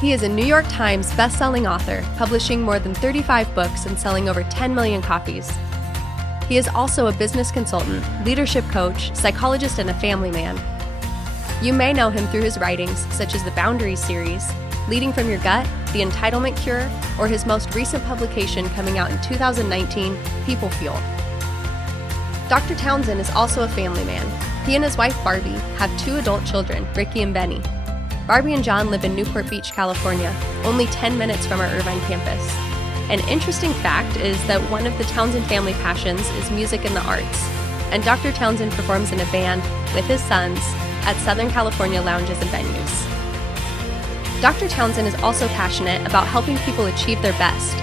He is a New York Times best-selling author, publishing more than 35 books and selling over 10 million copies. He is also a business consultant, leadership coach, psychologist, and a family man. You may know him through his writings, such as the Boundaries series, Leading from Your Gut, The Entitlement Cure, or his most recent publication coming out in 2019, People Fuel. Dr. Townsend is also a family man. He and his wife Barbie have 2 adult children, Ricky and Benny. Barbie and John live in Newport Beach, California, only 10 minutes from our Irvine campus. An interesting fact is that one of the Townsend family passions is music and the arts, and Dr. Townsend performs in a band with his sons at Southern California lounges and venues. Dr. Townsend is also passionate about helping people achieve their best,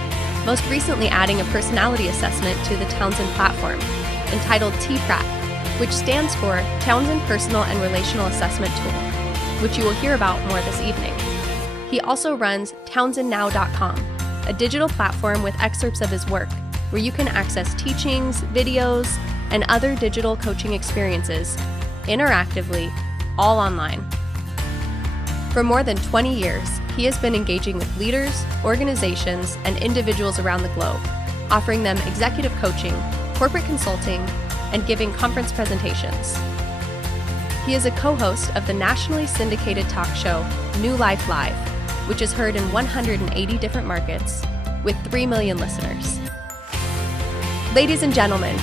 most recently adding a personality assessment to the Townsend platform, entitled TPRAT, which stands for Townsend Personal and Relational Assessment Tool, which you will hear about more this evening. He also runs townsendnow.com, a digital platform with excerpts of his work, where you can access teachings, videos, and other digital coaching experiences interactively, all online. For more than 20 years, he has been engaging with leaders, organizations, and individuals around the globe, offering them executive coaching, corporate consulting, and giving conference presentations. He is a co-host of the nationally syndicated talk show New Life Live, which is heard in 180 different markets with 3 million listeners. Ladies and gentlemen,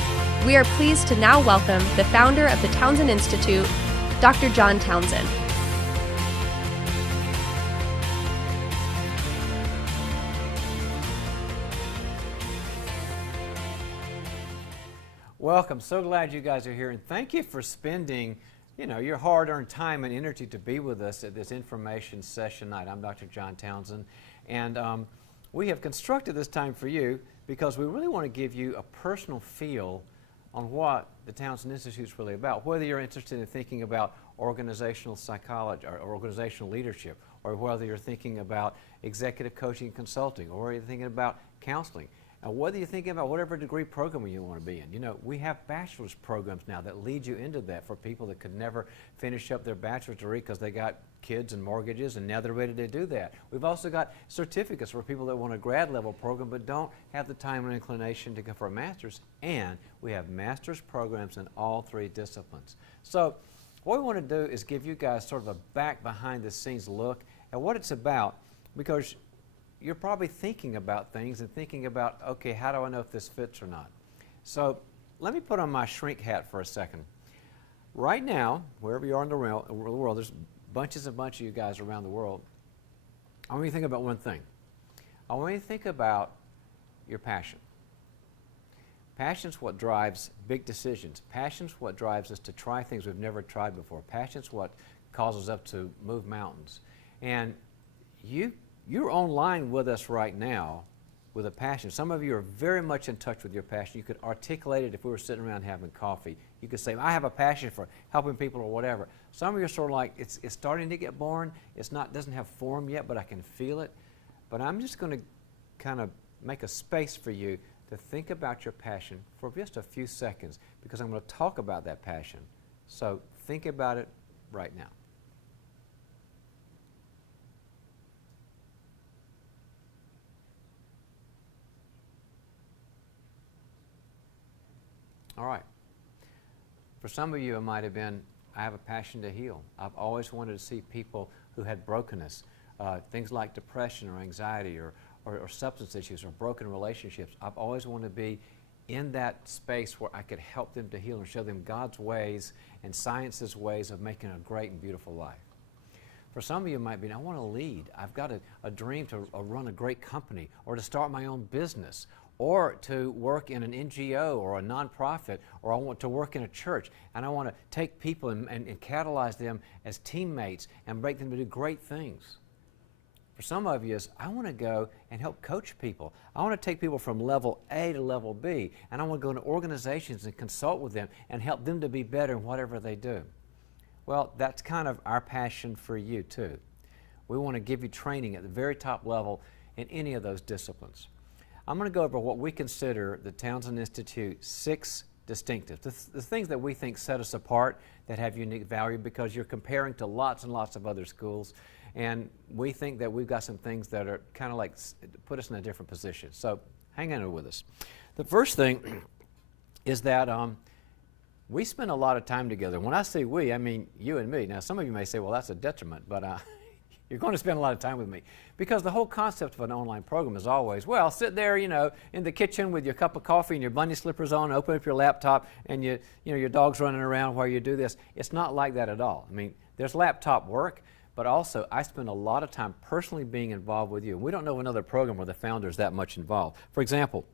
we are pleased to now welcome the founder of the Townsend Institute, Dr. John Townsend. Welcome. So glad you guys are here, and thank you for spending, your hard-earned time and energy to be with us at this information session night. I'm Dr. John Townsend, and we have constructed this time for you because we really want to give you a personal feel on what the Townsend Institute is really about, whether you're interested in thinking about organizational psychology or organizational leadership, or whether you're thinking about executive coaching and consulting, or you're thinking about counseling. And whether you're thinking about whatever degree program you want to be in. We have bachelor's programs now that lead you into that for people that could never finish up their bachelor's degree because they got kids and mortgages, and now they're ready to do that. We've also got certificates for people that want a grad level program but don't have the time and inclination to go for a master's, and we have master's programs in all 3 disciplines. So what we want to do is give you guys sort of a back behind the scenes look at what it's about, because you're probably thinking about things and thinking about, okay, how do I know if this fits or not? So let me put on my shrink hat for a second. Right now, wherever you are in the world, there's bunches and bunches of you guys around the world. I want you to think about one thing. I want you to think about your passion. Passion's what drives big decisions. Passion's what drives us to try things we've never tried before. Passion's what causes us to move mountains. And you're online with us right now with a passion. Some of you are very much in touch with your passion. You could articulate it if we were sitting around having coffee. You could say, I have a passion for helping people or whatever. Some of you are sort of like, it's starting to get born. Doesn't have form yet, but I can feel it. But I'm just going to kind of make a space for you to think about your passion for just a few seconds, because I'm going to talk about that passion. So think about it right now. All right. For some of you, it might have been, I have a passion to heal. I've always wanted to see people who had brokenness, things like depression or anxiety or substance issues or broken relationships. I've always wanted to be in that space where I could help them to heal and show them God's ways and science's ways of making a great and beautiful life. For some of you, it might be, I want to lead. I've got a dream to run a great company, or to start my own business, or to work in an NGO or a nonprofit, or I want to work in a church, and I want to take people and catalyze them as teammates and break them to do great things. For some of you, I want to go and help coach people. I want to take people from level A to level B, and I want to go into organizations and consult with them and help them to be better in whatever they do. Well, that's kind of our passion for you too. We want to give you training at the very top level in any of those disciplines. I'm going to go over what we consider the Townsend Institute's 6 distinctives, the things that we think set us apart, that have unique value, because you're comparing to lots and lots of other schools. And we think that we've got some things that are kind of like put us in a different position. So hang in there with us. The first thing is that we spend a lot of time together. When I say we, I mean you and me. Now, some of you may say, well, that's a detriment, but you're going to spend a lot of time with me. Because the whole concept of an online program is always, well, sit there, you know, in the kitchen with your cup of coffee and your bunny slippers on, open up your laptop, and your dog's running around while you do this. It's not like that at all. I mean, there's laptop work, but also I spend a lot of time personally being involved with you. We don't know another program where the founder is that much involved. For example,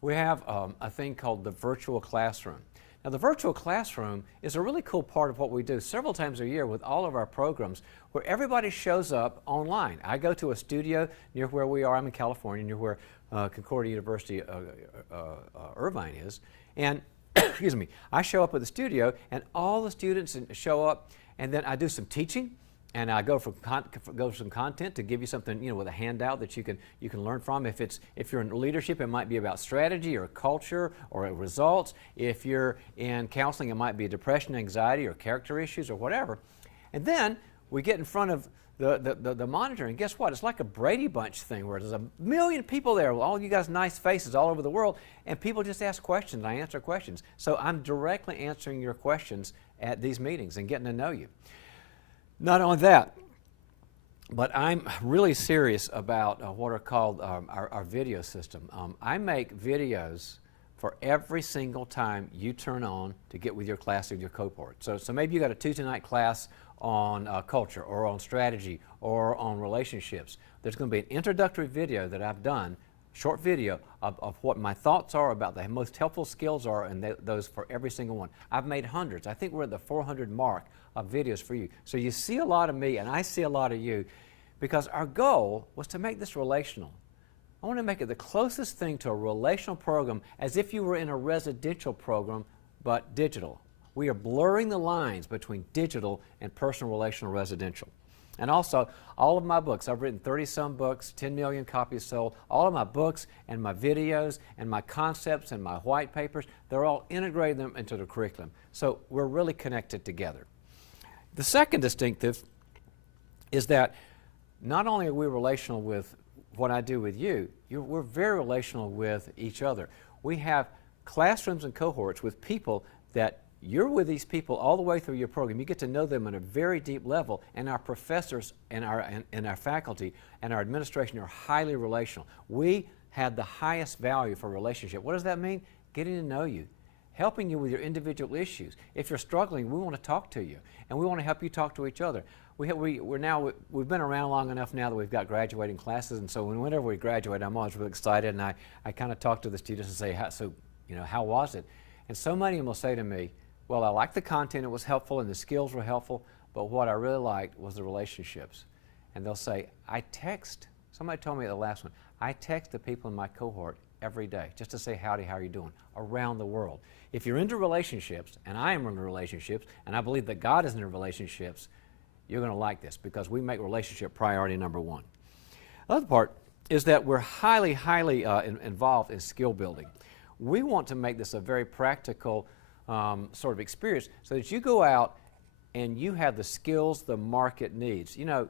we have a thing called the virtual classroom. Now, the virtual classroom is a really cool part of what we do several times a year with all of our programs where everybody shows up online. I go to a studio near where we are. I'm in California, near where Concordia University Irvine is. And, excuse me, I show up at the studio and all the students show up, and then I do some teaching. And I go for some content to give you something, you know, with a handout that you can learn from. If you're in leadership, it might be about strategy or culture or results. If you're in counseling, it might be depression, anxiety, or character issues or whatever. And then we get in front of the monitor, and guess what? It's like a Brady Bunch thing where there's a million people there, all you guys nice faces all over the world, and people just ask questions, and I answer questions. So I'm directly answering your questions at these meetings and getting to know you. Not only that, but I'm really serious about what are called our video system. I make videos for every single time you turn on to get with your class or your cohort. So maybe you got a Tuesday night class on culture or on strategy or on relationships. There's going to be an introductory video that I've done, short video of what my thoughts are about the most helpful skills are, and those for every single one. I've made hundreds. I think we're at the 400 mark of videos for you. So you see a lot of me and I see a lot of you because our goal was to make this relational. I want to make it the closest thing to a relational program as if you were in a residential program but digital. We are blurring the lines between digital and personal, relational, residential. And also, all of my books, I've written 30-some books, 10 million copies sold. All of my books and my videos and my concepts and my white papers, they're all integrating them into the curriculum. So we're really connected together. The second distinctive is that not only are we relational with what I do with you, we're very relational with each other. We have classrooms and cohorts with people that you're with these people all the way through your program. You get to know them at a very deep level, and our professors and our faculty and our administration are highly relational. We have the highest value for relationship. What does that mean? Getting to know you, helping you with your individual issues. If you're struggling, we want to talk to you, and we want to help you talk to each other. We've been around long enough now that we've got graduating classes, and so whenever we graduate, I'm always really excited, and I kind of talk to the students and say, how was it? And so many of them will say to me, well, I liked the content, it was helpful, and the skills were helpful, but what I really liked was the relationships. And they'll say, somebody told me at the last one, I text the people in my cohort every day just to say howdy, how are you doing, around the world. If you're into relationships, and I am into relationships, and I believe that God is into relationships, you're going to like this because we make relationship priority number one. The other part is that we're highly, highly involved in skill building. We want to make this a very practical sort of experience so that you go out and you have the skills the market needs. You know,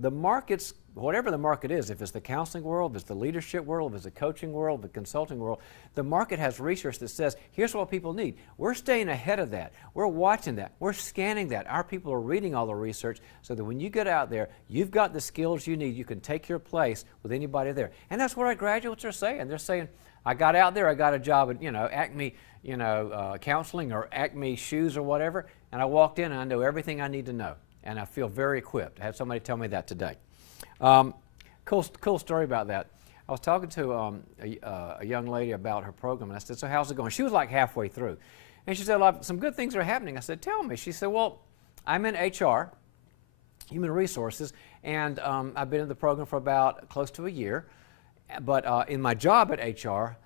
the markets, whatever the market is, if it's the counseling world, if it's the leadership world, if it's the coaching world, the consulting world, the market has research that says, here's what people need. We're staying ahead of that. We're watching that. We're scanning that. Our people are reading all the research so that when you get out there, you've got the skills you need. You can take your place with anybody there. And that's what our graduates are saying. They're saying, I got out there, I got a job at, Acme, counseling or Acme shoes or whatever, and I walked in and I know everything I need to know. And I feel very equipped. I had somebody tell me that today. Cool story about that. I was talking to a young lady about her program, and I said, so how's it going? She was like halfway through. And she said, well, some good things are happening. I said, tell me. She said, well, I'm in HR, Human Resources, and I've been in the program for about close to a year. But in my job at HR,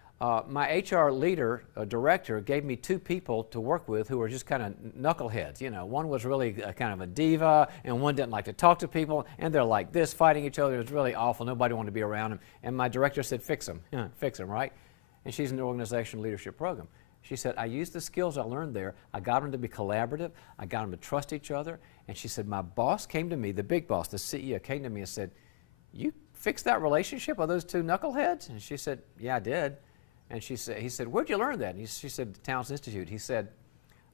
my HR leader, director, gave me two people to work with who were just kind of knuckleheads. One was really kind of a diva, and one didn't like to talk to people, and they're like this, fighting each other. It was really awful. Nobody wanted to be around them. And my director said, fix them, right? And she's in the organizational leadership program. She said, I used the skills I learned there. I got them to be collaborative. I got them to trust each other. And she said, my boss came to me, the big boss, the CEO, came to me and said, you fixed that relationship with those two knuckleheads? And she said, yeah, I did. And he said, where'd you learn that? And she said, the Townsend Institute. He said,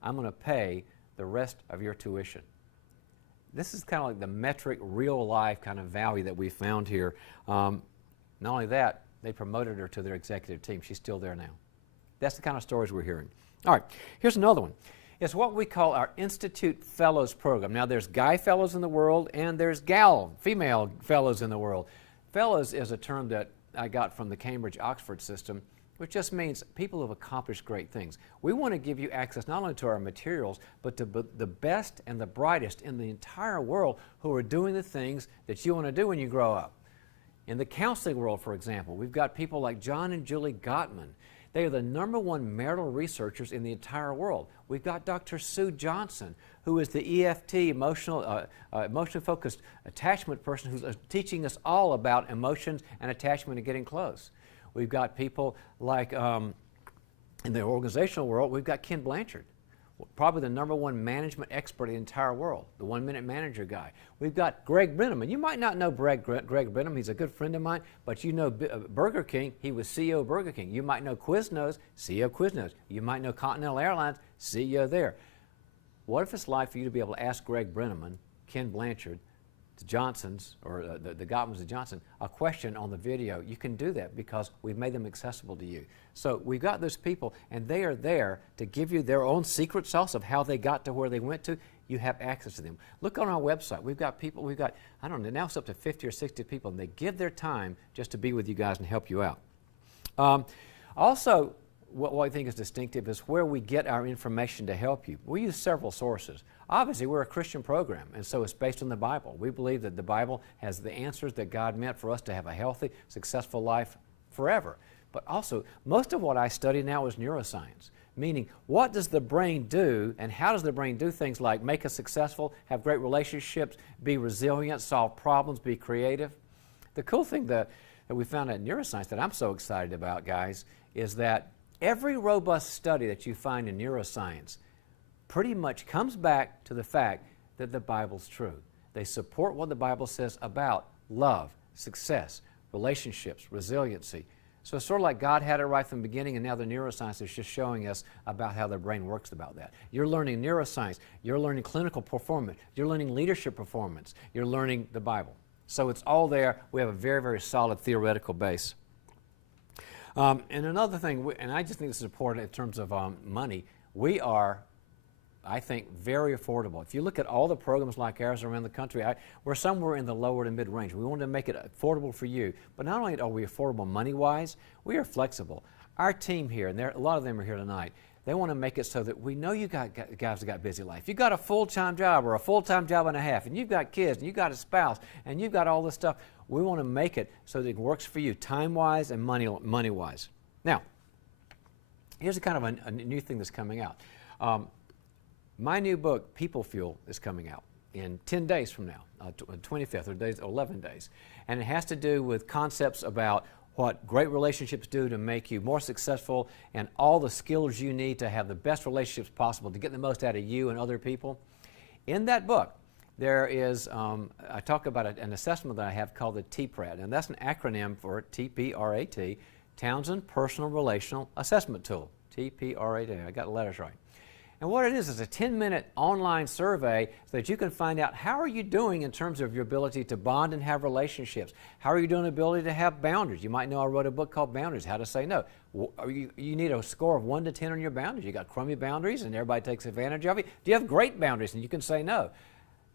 I'm going to pay the rest of your tuition. This is kind of like the metric, real life kind of value that we found here. Not only that, they promoted her to their executive team. She's still there now. That's the kind of stories we're hearing. All right, here's another one. It's what we call our Institute Fellows program. Now, there's guy fellows in the world, and there's female fellows in the world. Fellows is a term that I got from the Cambridge-Oxford system, which just means people who have accomplished great things. We want to give you access not only to our materials, but to the best and the brightest in the entire world who are doing the things that you want to do when you grow up. In the counseling world, for example, we've got people like John and Julie Gottman. They are the #1 marital researchers in the entire world. We've got Dr. Sue Johnson, who is the EFT, emotion-focused attachment person, who's teaching us all about emotions and attachment and getting close. We've got people like, in the organizational world, we've got Ken Blanchard, probably the #1 management expert in the entire world, the one-minute manager guy. We've got Greg Brenham, and you might not know Greg Brenham. He's a good friend of mine, but you know Burger King. He was CEO of Burger King. You might know Quiznos, CEO of Quiznos. You might know Continental Airlines, CEO there. What if it's like for you to be able to ask Greg Brenham, Ken Blanchard, the Johnsons, or the Gottmans and Johnson, a question on the video? You can do that because we've made them accessible to you. So we've got those people, and they are there to give you their own secret sauce of how they got to where they went to. You have access to them. Look on our website. We've got people, I don't know, now it's up to 50 or 60 people, and they give their time just to be with you guys and help you out. Also, what I think is distinctive is where we get our information to help you. We use several sources. Obviously, we're a Christian program, and so it's based on the Bible. We believe that the Bible has the answers that God meant for us to have a healthy, successful life forever. But also, most of what I study now is neuroscience, meaning what does the brain do, and how does the brain do things like make us successful, have great relationships, be resilient, solve problems, be creative. The cool thing that we found in neuroscience that I'm so excited about, guys, is that every robust study that you find in neuroscience pretty much comes back to the fact that the Bible's true. They support what the Bible says about love, success, relationships, resiliency. So it's sort of like God had it right from the beginning, and now the neuroscience is just showing us about how the brain works about that. You're learning neuroscience, you're learning clinical performance, you're learning leadership performance, you're learning the Bible. So it's all there. We have a very, very solid theoretical base. And another thing, and I just think this is important in terms of money, we are, I think, very affordable. If you look at all the programs like ours around the country, we're somewhere in the lower to mid-range. We wanted to make it affordable for you. But not only are we affordable money-wise, we are flexible. Our team here, and a lot of them are here tonight, they want to make it so that we know you got guys that got busy life. You got a full-time job or a full-time job and a half, and you've got kids, and you've got a spouse, and you've got all this stuff. We want to make it so that it works for you time-wise and money-wise. Now, here's a kind of a new thing that's coming out. My new book, People Fuel, is coming out in 10 days from now, 25th, or 11 days. And it has to do with concepts about what great relationships do to make you more successful and all the skills you need to have the best relationships possible to get the most out of you and other people. In that book, there is, I talk about an assessment that I have called the TPRAT, and that's an acronym for TPRAT, Townsend Personal Relational Assessment Tool, TPRAT. I got the letters right. And what it is a 10-minute online survey so that you can find out how are you doing in terms of your ability to bond and have relationships. How are you doing ability to have boundaries? You might know I wrote a book called Boundaries, How to Say No. You need a score of 1 to 10 on your boundaries. You got crummy boundaries and everybody takes advantage of you. Do you have great boundaries and you can say no?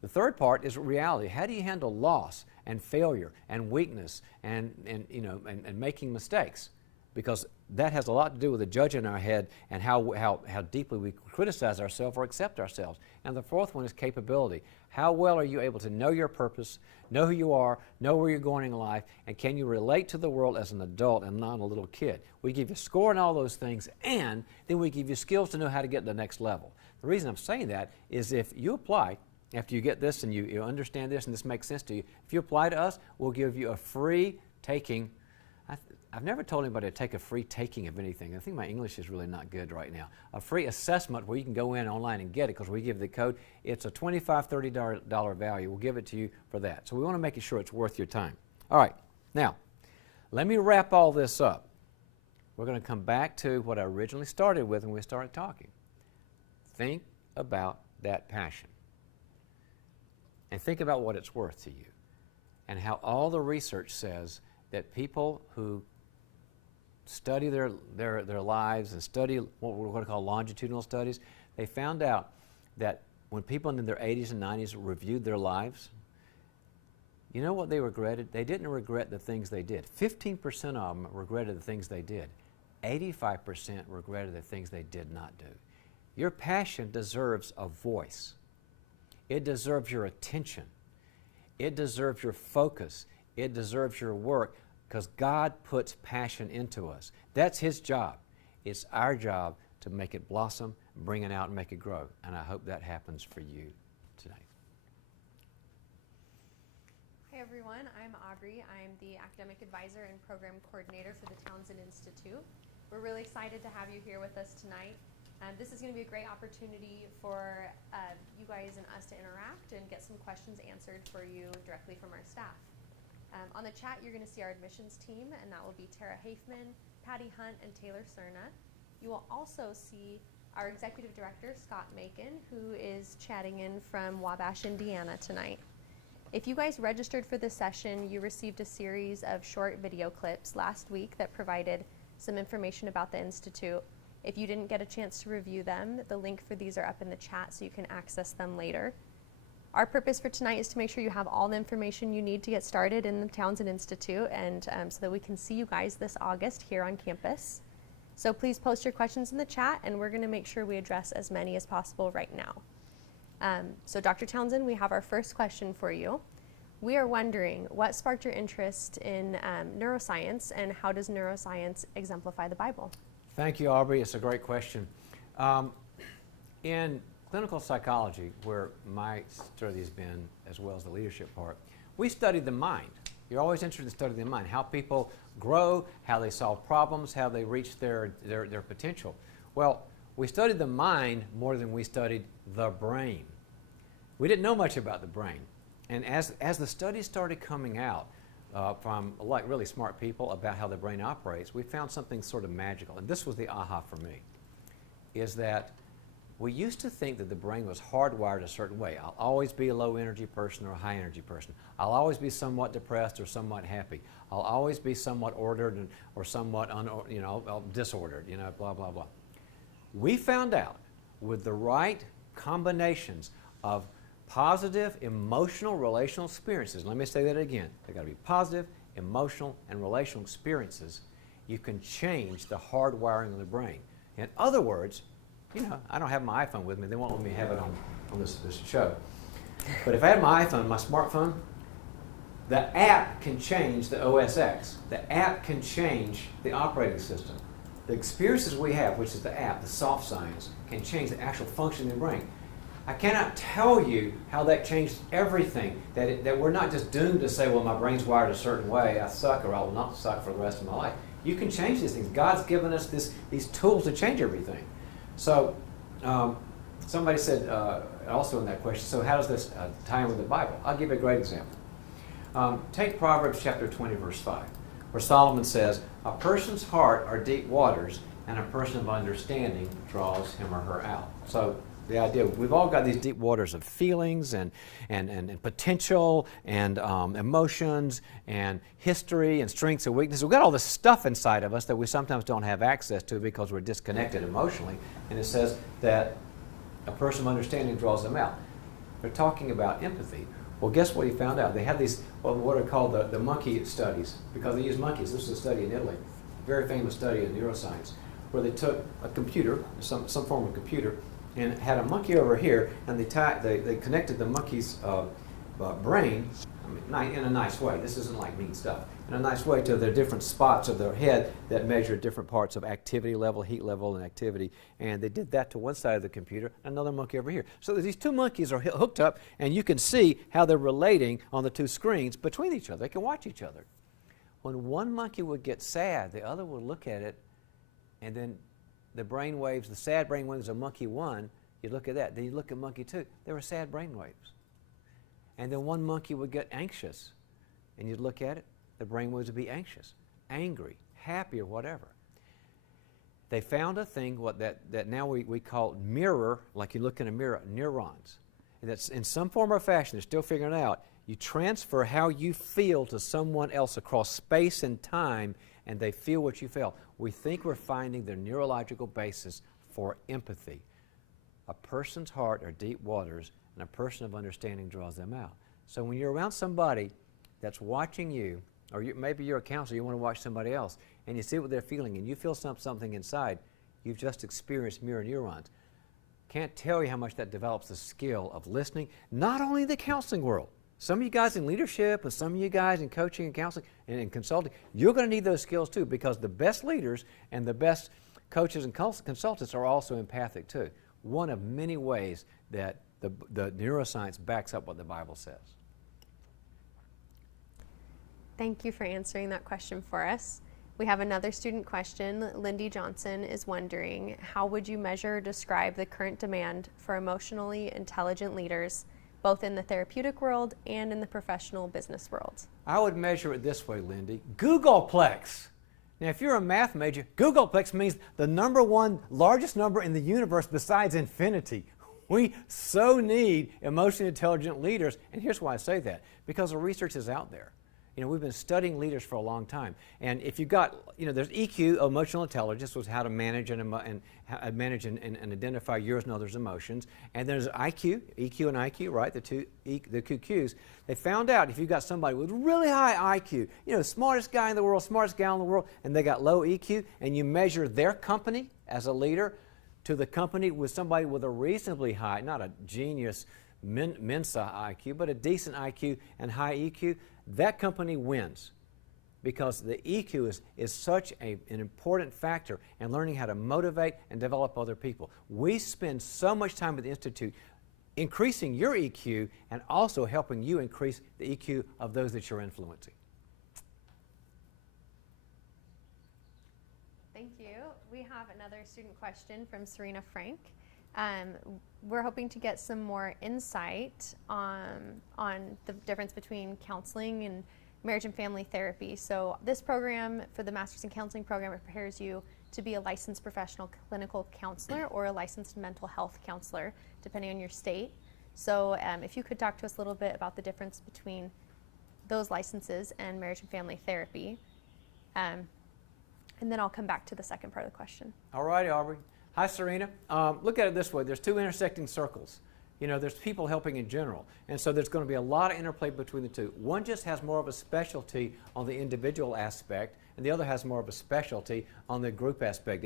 The third part is reality. How do you handle loss and failure and weakness and making mistakes? Because that has a lot to do with the judge in our head and how deeply we criticize ourselves or accept ourselves. And the fourth one is capability. How well are you able to know your purpose, know who you are, know where you're going in life, and can you relate to the world as an adult and not a little kid? We give you a score in all those things, and then we give you skills to know how to get to the next level. The reason I'm saying that is if you apply, after you get this and you understand this and this makes sense to you, if you apply to us, we'll give you a free taking I've never told anybody to take a free taking of anything. I think my English is really not good right now. A free assessment where you can go in online and get it, because we give the code. It's a $25, $30 value. We'll give it to you for that. So we want to make sure it's worth your time. All right. Now, let me wrap all this up. We're going to come back to what I originally started with when we started talking. Think about that passion. And think about what it's worth to you. And how all the research says that people who study their lives and study what we're going to call longitudinal studies, they found out that when people in their 80s and 90s reviewed their lives, you know what they regretted? They didn't regret the things they did. 15% of them regretted the things they did. 85% regretted the things they did not do. Your passion deserves a voice. It deserves your attention. It deserves your focus. It deserves your work, because God puts passion into us. That's His job. It's our job to make it blossom, bring it out, and make it grow. And I hope that happens for you tonight. Hi everyone, I'm Aubrey. I'm the Academic Advisor and Program Coordinator for the Townsend Institute. We're really excited to have you here with us tonight. This is going to be a great opportunity for you guys and us to interact and get some questions answered for you directly from our staff. On the chat, you're going to see our admissions team, and that will be Tara Hafman, Patty Hunt, and Taylor Cerna. You will also see our Executive Director, Scott Macon, who is chatting in from Wabash, Indiana tonight. If you guys registered for this session, you received a series of short video clips last week that provided some information about the Institute. If you didn't get a chance to review them, the link for these are up in the chat so you can access them later. Our purpose for tonight is to make sure you have all the information you need to get started in the Townsend Institute, and so that we can see you guys this August here on campus. So please post your questions in the chat, and we're going to make sure we address as many as possible right now. So Dr. Townsend, we have our first question for you. We are wondering, what sparked your interest in neuroscience, and how does neuroscience exemplify the Bible? Thank you, Aubrey. It's a great question. In clinical psychology, where my study has been, as well as the leadership part, we study the mind. You're always interested in studying the mind, how people grow, how they solve problems, how they reach their potential. Well, we studied the mind more than we studied the brain. We didn't know much about the brain. And as the studies started coming out from really smart people about how the brain operates, we found something sort of magical. And this was the aha for me, is that we used to think that the brain was hardwired a certain way. I'll always be a low energy person or a high energy person. I'll always be somewhat depressed or somewhat happy. I'll always be somewhat ordered or somewhat disordered, blah, blah, blah. We found out with the right combinations of positive, emotional, relational experiences. Let me say that again. They've got to be positive, emotional, and relational experiences. You can change the hardwiring of the brain. In other words, I don't have my iPhone with me. They won't let me have it on this show. But if I had my iPhone, my smartphone, the app can change the OS X. The app can change the operating system. The experiences we have, which is the app, the soft science, can change the actual function of the brain. I cannot tell you how that changed everything, that we're not just doomed to say, well, my brain's wired a certain way, I suck, or I will not suck for the rest of my life. You can change these things. God's given us these tools to change everything. So somebody said also in that question, so how does this tie in with the Bible? I'll give you a great example. Take Proverbs chapter 20, verse 5, where Solomon says, a person's heart are deep waters, and a person of understanding draws him or her out. So the idea, we've all got these deep waters of feelings and potential and emotions and history and strengths and weaknesses. We've got all this stuff inside of us that we sometimes don't have access to because we're disconnected emotionally. And it says that a person of understanding draws them out. They're talking about empathy. Well, guess what he found out? They had these, what are called the monkey studies, because they use monkeys. This was a study in Italy, a very famous study in neuroscience, where they took a computer, some form of computer, and had a monkey over here, and they connected the monkey's brain in a nice way. This isn't like neat stuff. In a nice way to the different spots of their head that measure different parts of activity level, heat level, and activity. And they did that to one side of the computer, another monkey over here. So these two monkeys are hooked up, and you can see how they're relating on the two screens between each other. They can watch each other. When one monkey would get sad, the other would look at it, and then the brain waves, the sad brain waves of monkey 1, you look at that. Then you look at monkey 2, there were sad brain waves. And then one monkey would get anxious, and you'd look at it, the brain waves would be anxious, angry, happy, or whatever. They found a thing that now we call mirror, like you look in a mirror, neurons. And that's in some form or fashion, they're still figuring it out. You transfer how you feel to someone else across space and time, and they feel what you feel. We think we're finding the neurological basis for empathy. A person's heart are deep waters, and a person of understanding draws them out. So when you're around somebody that's watching you, or maybe you're a counselor, you want to watch somebody else, and you see what they're feeling, and you feel something inside, you've just experienced mirror neurons. Can't tell you how much that develops the skill of listening, not only in the counseling world. Some of you guys in leadership and some of you guys in coaching and counseling and in consulting, you're going to need those skills too, because the best leaders and the best coaches and consultants are also empathic too. One of many ways that the neuroscience backs up what the Bible says. Thank you for answering that question for us. We have another student question. Lindy Johnson is wondering, how would you measure or describe the current demand for emotionally intelligent leaders, both in the therapeutic world and in the professional business world? I would measure it this way, Lindy. Googleplex. Now, if you're a math major, Googleplex means the number one largest number in the universe besides infinity. We so need emotionally intelligent leaders, and here's why I say that. Because the research is out there. You know, we've been studying leaders for a long time, and if you've got, there's EQ, emotional intelligence, was how to manage and identify yours and others' emotions, and there's IQ, EQ and IQ, right? The two Qs. They found out if you've got somebody with really high IQ, smartest guy in the world, smartest gal in the world, and they got low EQ, and you measure their company as a leader to the company with somebody with a reasonably high, not a genius Mensa IQ, but a decent IQ and high EQ, that company wins, because the EQ is such an important factor in learning how to motivate and develop other people. We spend so much time at the Institute increasing your EQ and also helping you increase the EQ of those that you're influencing. Thank you. We have another student question from Serena Frank. We're hoping to get some more insight on the difference between counseling and marriage and family therapy. So this program, for the Master's in Counseling program, it prepares you to be a licensed professional clinical counselor or a licensed mental health counselor, depending on your state. So if you could talk to us a little bit about the difference between those licenses and marriage and family therapy. And then I'll come back to the second part of the question. All righty, Aubrey. Hi, Serena. Look at it this way. There's two intersecting circles. There's people helping in general. And so there's going to be a lot of interplay between the two. One just has more of a specialty on the individual aspect, and the other has more of a specialty on the group aspect,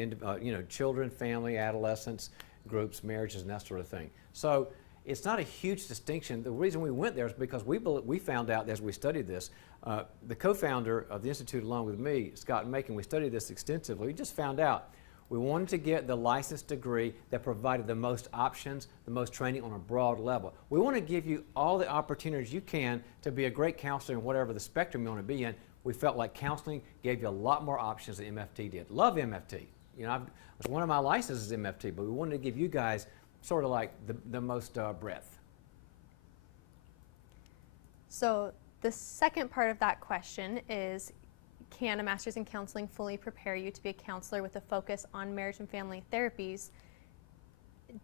children, family, adolescents, groups, marriages, and that sort of thing. So it's not a huge distinction. The reason we went there is because we found out as we studied this, the co-founder of the Institute along with me, Scott Macon, we studied this extensively. We just found out we wanted to get the licensed degree that provided the most options, the most training on a broad level. We want to give you all the opportunities you can to be a great counselor in whatever the spectrum you want to be in. We felt like counseling gave you a lot more options than MFT did. Love MFT. One of my licenses is MFT, but we wanted to give you guys sort of like the most breadth. So the second part of that question is, can a Master's in Counseling fully prepare you to be a counselor with a focus on marriage and family therapies?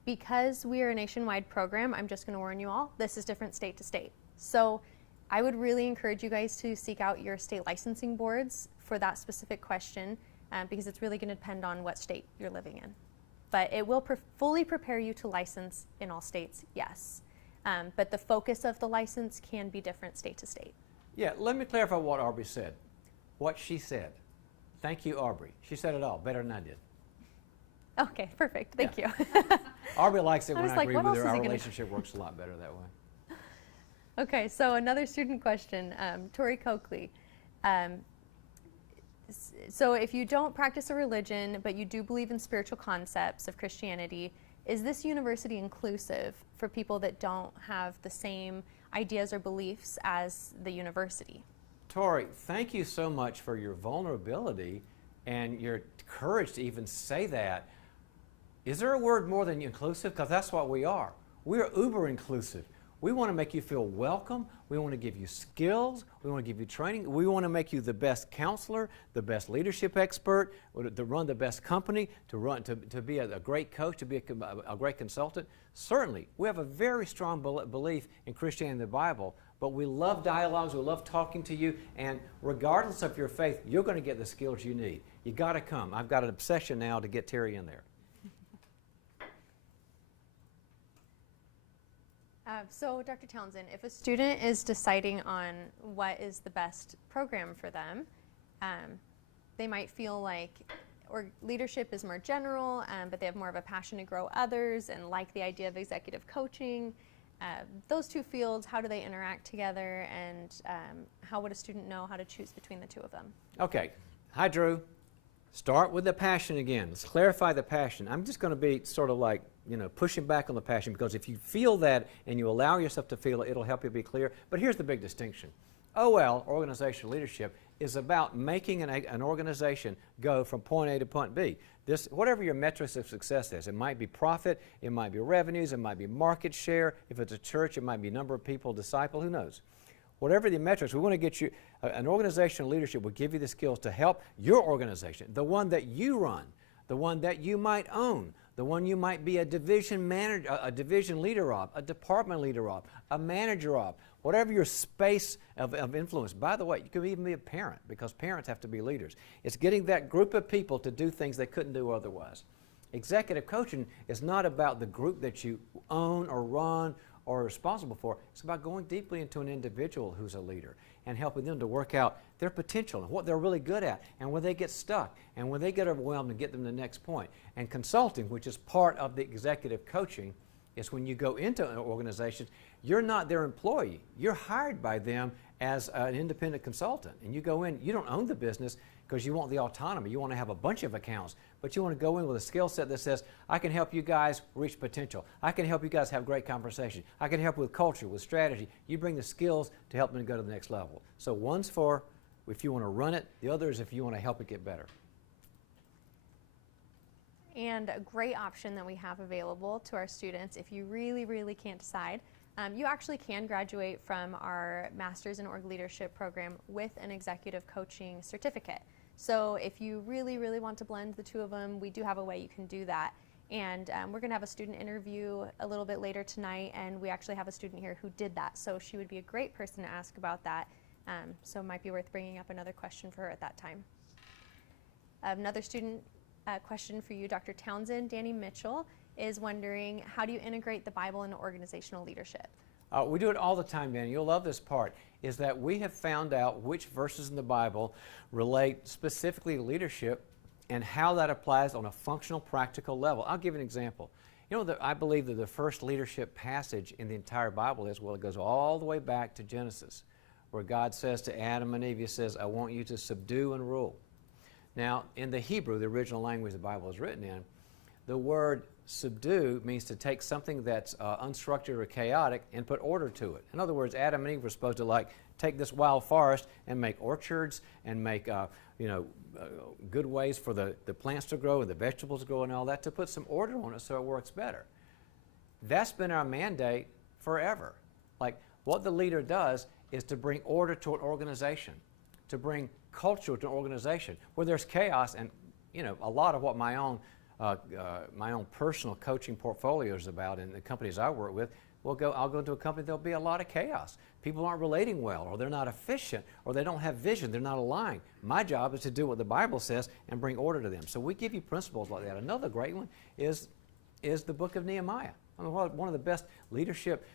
Because we are a nationwide program, I'm just going to warn you all, this is different state to state. So I would really encourage you guys to seek out your state licensing boards for that specific question, because it's really going to depend on what state you're living in. But it will fully prepare you to license in all states, yes. But the focus of the license can be different state to state. Yeah, let me clarify what Aubrey said. What she said. Thank you, Aubrey. She said it all better than I did. Okay, perfect. Thank you. Aubrey likes it when I agree with her. Our relationship works a lot better that way. Okay, so another student question, Tori Coakley. So if you don't practice a religion, but you do believe in spiritual concepts of Christianity, is this university inclusive for people that don't have the same ideas or beliefs as the university? Tori, thank you so much for your vulnerability and your courage to even say that. Is there a word more than inclusive? Because that's what we are. We are uber inclusive. We want to make you feel welcome. We want to give you skills. We want to give you training. We want to make you the best counselor, the best leadership expert, to run the best company, to be a great coach, to be a great consultant. Certainly, we have a very strong belief in Christianity and the Bible, but we love dialogues. We love talking to you. And regardless of your faith, you're going to get the skills you need. You got to come. I've got an obsession now to get Terry in there. So, Dr. Townsend, if a student is deciding on what is the best program for them, they might feel like leadership is more general, but they have more of a passion to grow others and like the idea of executive coaching. Those two fields, how do they interact together, and how would a student know how to choose between the two of them? Okay. Hi, Drew. Start with the passion again. Let's clarify the passion. I'm just going to be sort of like, pushing back on the passion, because if you feel that and you allow yourself to feel it, it'll help you be clear. But here's the big distinction. OL, organizational leadership, is about making an organization go from point A to point B. Whatever your metrics of success is, it might be profit, it might be revenues, it might be market share. If it's a church, it might be number of people, disciple, who knows? Whatever the metrics, we want to get you, an organizational leadership will give you the skills to help your organization, the one that you run, the one that you might own, the one you might be a division manager, a division leader of, a department leader of, a manager of, whatever your space of influence. By the way, you could even be a parent, because parents have to be leaders. It's getting that group of people to do things they couldn't do otherwise. Executive coaching is not about the group that you own or run or are responsible for. It's about going deeply into an individual who's a leader and helping them to work out their potential and what they're really good at, and when they get stuck and when they get overwhelmed, and get them to the next point. And consulting, which is part of the executive coaching, is when you go into an organization, you're not their employee. You're hired by them as an independent consultant. And you go in, you don't own the business because you want the autonomy. You want to have a bunch of accounts, but you want to go in with a skill set that says, I can help you guys reach potential. I can help you guys have great conversation. I can help with culture, with strategy. You bring the skills to help them go to the next level. So one's for if you want to run it, the other is if you want to help it get better. And a great option that we have available to our students, if you really, really can't decide, you actually can graduate from our Masters in Org Leadership program with an executive coaching certificate. So if you really, really want to blend the two of them, we do have a way you can do that. And we're going to have a student interview a little bit later tonight, and we actually have a student here who did that. So she would be a great person to ask about that. So it might be worth bringing up another question for her at that time. Another student question for you, Dr. Townsend. Danny Mitchell is wondering, how do you integrate the Bible into organizational leadership? We do it all the time, Danny. You'll love this part, is that we have found out which verses in the Bible relate specifically to leadership and how that applies on a functional, practical level. I'll give you an example. I believe that the first leadership passage in the entire Bible is, it goes all the way back to Genesis, where God says to Adam and Eve, He says, I want you to subdue and rule. Now, in the Hebrew, the original language the Bible is written in, the word subdue means to take something that's unstructured or chaotic and put order to it. In other words, Adam and Eve were supposed to take this wild forest and make orchards and make good ways for the plants to grow and the vegetables to grow and all that, to put some order on it so it works better. That's been our mandate forever. What the leader does is to bring order to an organization, to bring culture to an organization where there's chaos. And a lot of what my own personal coaching portfolio is about in the companies I work with, I'll go into a company, there'll be a lot of chaos. People aren't relating well, or they're not efficient, or they don't have vision, they're not aligned. My job is to do what the Bible says and bring order to them. So we give you principles like that. Another great one is the book of Nehemiah. One of the best leadership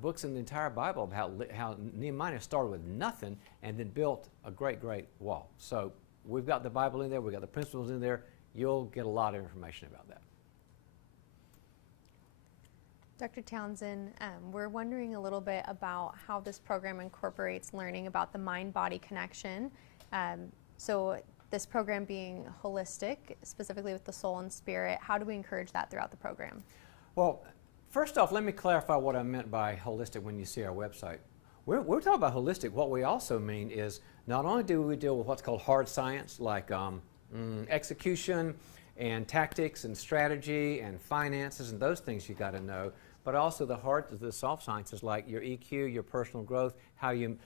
books in the entire Bible about how Nehemiah started with nothing and then built a great, great wall. So we've got the Bible in there, we've got the principles in there. You'll get a lot of information about that. Dr. Townsend, we're wondering a little bit about how this program incorporates learning about the mind-body connection. So this program being holistic, specifically with the soul and spirit, how do we encourage that throughout the program? Well, first off, let me clarify what I meant by holistic when you see our website. we're talking about holistic. What we also mean is not only do we deal with what's called hard science, like execution and tactics and strategy and finances and those things you got to know, but also the soft sciences like your EQ, your personal growth, how you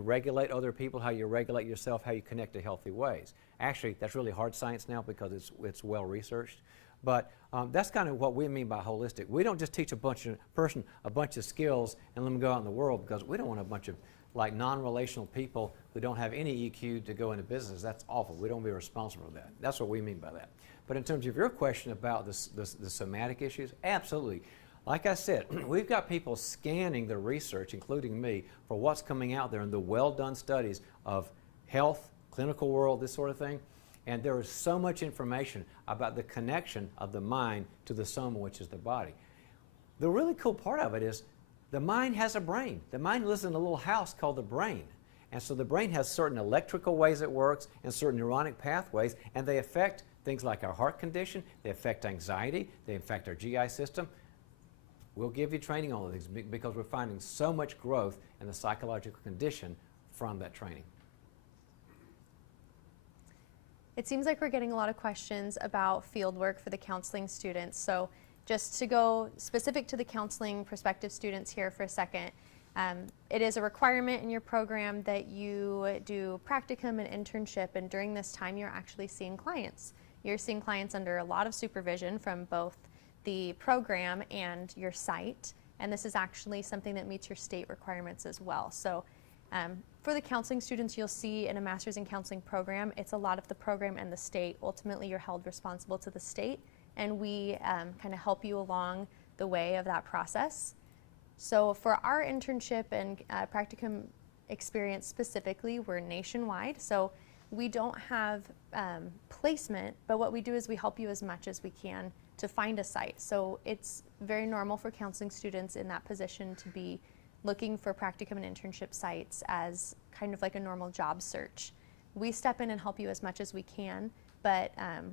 regulate other people, how you regulate yourself, how you connect to healthy ways. Actually, that's really hard science now because it's well researched. But that's kind of what we mean by holistic. We don't just teach a bunch of skills and let them go out in the world, because we don't want a bunch of like non-relational people who don't have any EQ to go into business. That's awful. We don't be responsible for that. That's what we mean by that. But in terms of your question about the somatic issues, absolutely. Like I said, we've got people scanning the research, including me, for what's coming out there in the well-done studies of health, clinical world, this sort of thing. And there is so much information about the connection of the mind to the soma, which is the body. The really cool part of it is the mind has a brain. The mind lives in a little house called the brain. And so the brain has certain electrical ways it works and certain neuronic pathways, and they affect things like our heart condition, they affect anxiety, they affect our GI system. We'll give you training on all of these because we're finding so much growth in the psychological condition from that training. It seems like we're getting a lot of questions about field work for the counseling students. So just to go specific to the counseling prospective students here for a second, it is a requirement in your program that you do practicum and internship, and during this time you're actually seeing clients. You're seeing clients under a lot of supervision from both the program and your site, and this is actually something that meets your state requirements as well. So for the counseling students you'll see in a master's in counseling program, it's a lot of the program and the state. Ultimately you're held responsible to the state, and we kind of help you along the way of that process. So for our internship and practicum experience specifically, we're nationwide, so we don't have placement, but what we do is we help you as much as we can to find a site. So it's very normal for counseling students in that position to be looking for practicum and internship sites as kind of like a normal job search. We step in and help you as much as we can, but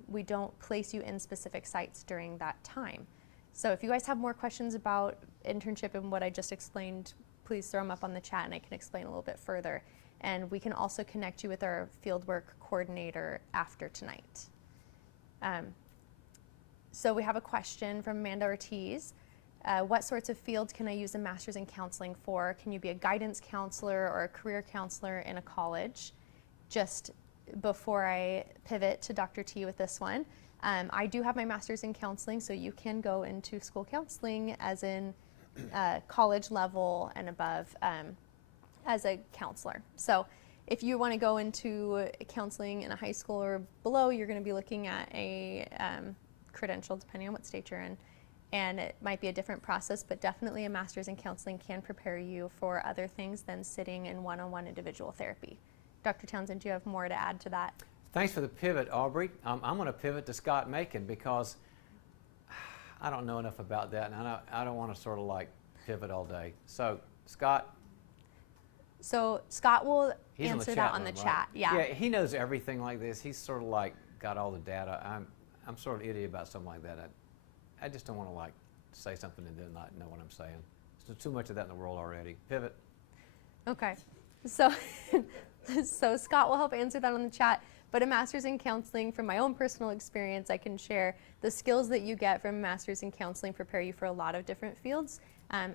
we don't place you in specific sites during that time. So if you guys have more questions about internship and what I just explained, please throw them up on the chat and I can explain a little bit further. And we can also connect you with our fieldwork coordinator after tonight. So we have a question from Amanda Ortiz. What sorts of fields can I use a master's in counseling for? Can you be a guidance counselor or a career counselor in a college? Just before I pivot to Dr. T with this one, I do have my master's in counseling, so you can go into school counseling as in college level and above as a counselor. So if you want to go into counseling in a high school or below, you're going to be looking at a credential depending on what state you're in. And it might be a different process, but definitely a master's in counseling can prepare you for other things than sitting in one-on-one individual therapy. Dr. Townsend, do you have more to add to that? Thanks for the pivot, Aubrey. I'm going to pivot to Scott Macon because I don't know enough about that, and I don't want to sort of like pivot all day. So, Scott? So, Scott will answer that on the chat. Yeah, he knows everything like this. He's sort of like got all the data. I'm sort of idiot about something like that. I just don't want to like say something and then not know what I'm saying. There's too much of that in the world already. Pivot. Okay. So, so Scott will help answer that on the chat. But a master's in counseling, from my own personal experience, I can share the skills that you get from a master's in counseling prepare you for a lot of different fields.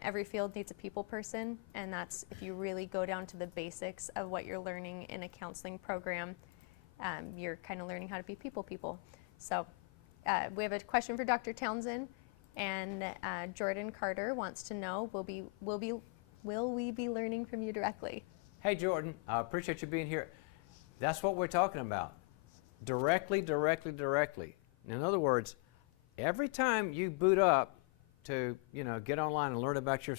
Every field needs a people person, and that's if you really go down to the basics of what you're learning in a counseling program, you're kind of learning how to be people. So we have a question for Dr. Townsend, and Jordan Carter wants to know, will we be learning from you directly? Hey Jordan, I appreciate you being here. That's what we're talking about. Directly. In other words, every time you boot up to, get online and learn about your,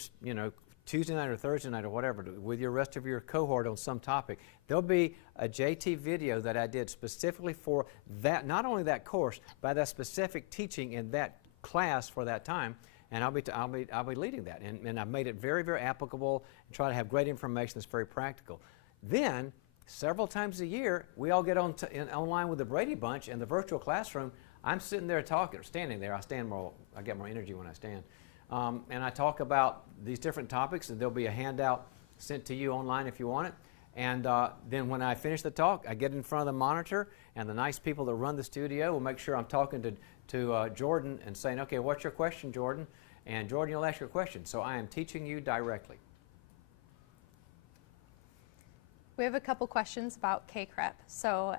Tuesday night or Thursday night or whatever with your rest of your cohort on some topic, there'll be a JT video that I did specifically for that, not only that course, but that specific teaching in that class for that time. And I'll be leading that. And I've made it very, very applicable and try to have great information that's very practical. Then, several times a year, we all get online with the Brady Bunch in the virtual classroom. I'm sitting there talking, or standing there. I get more energy when I stand. And I talk about these different topics, and there'll be a handout sent to you online if you want it. And then when I finish the talk, I get in front of the monitor, and the nice people that run the studio will make sure I'm talking to Jordan and saying, okay, what's your question, Jordan? And Jordan, you'll ask your question. So I am teaching you directly. We have a couple questions about K-CREP. So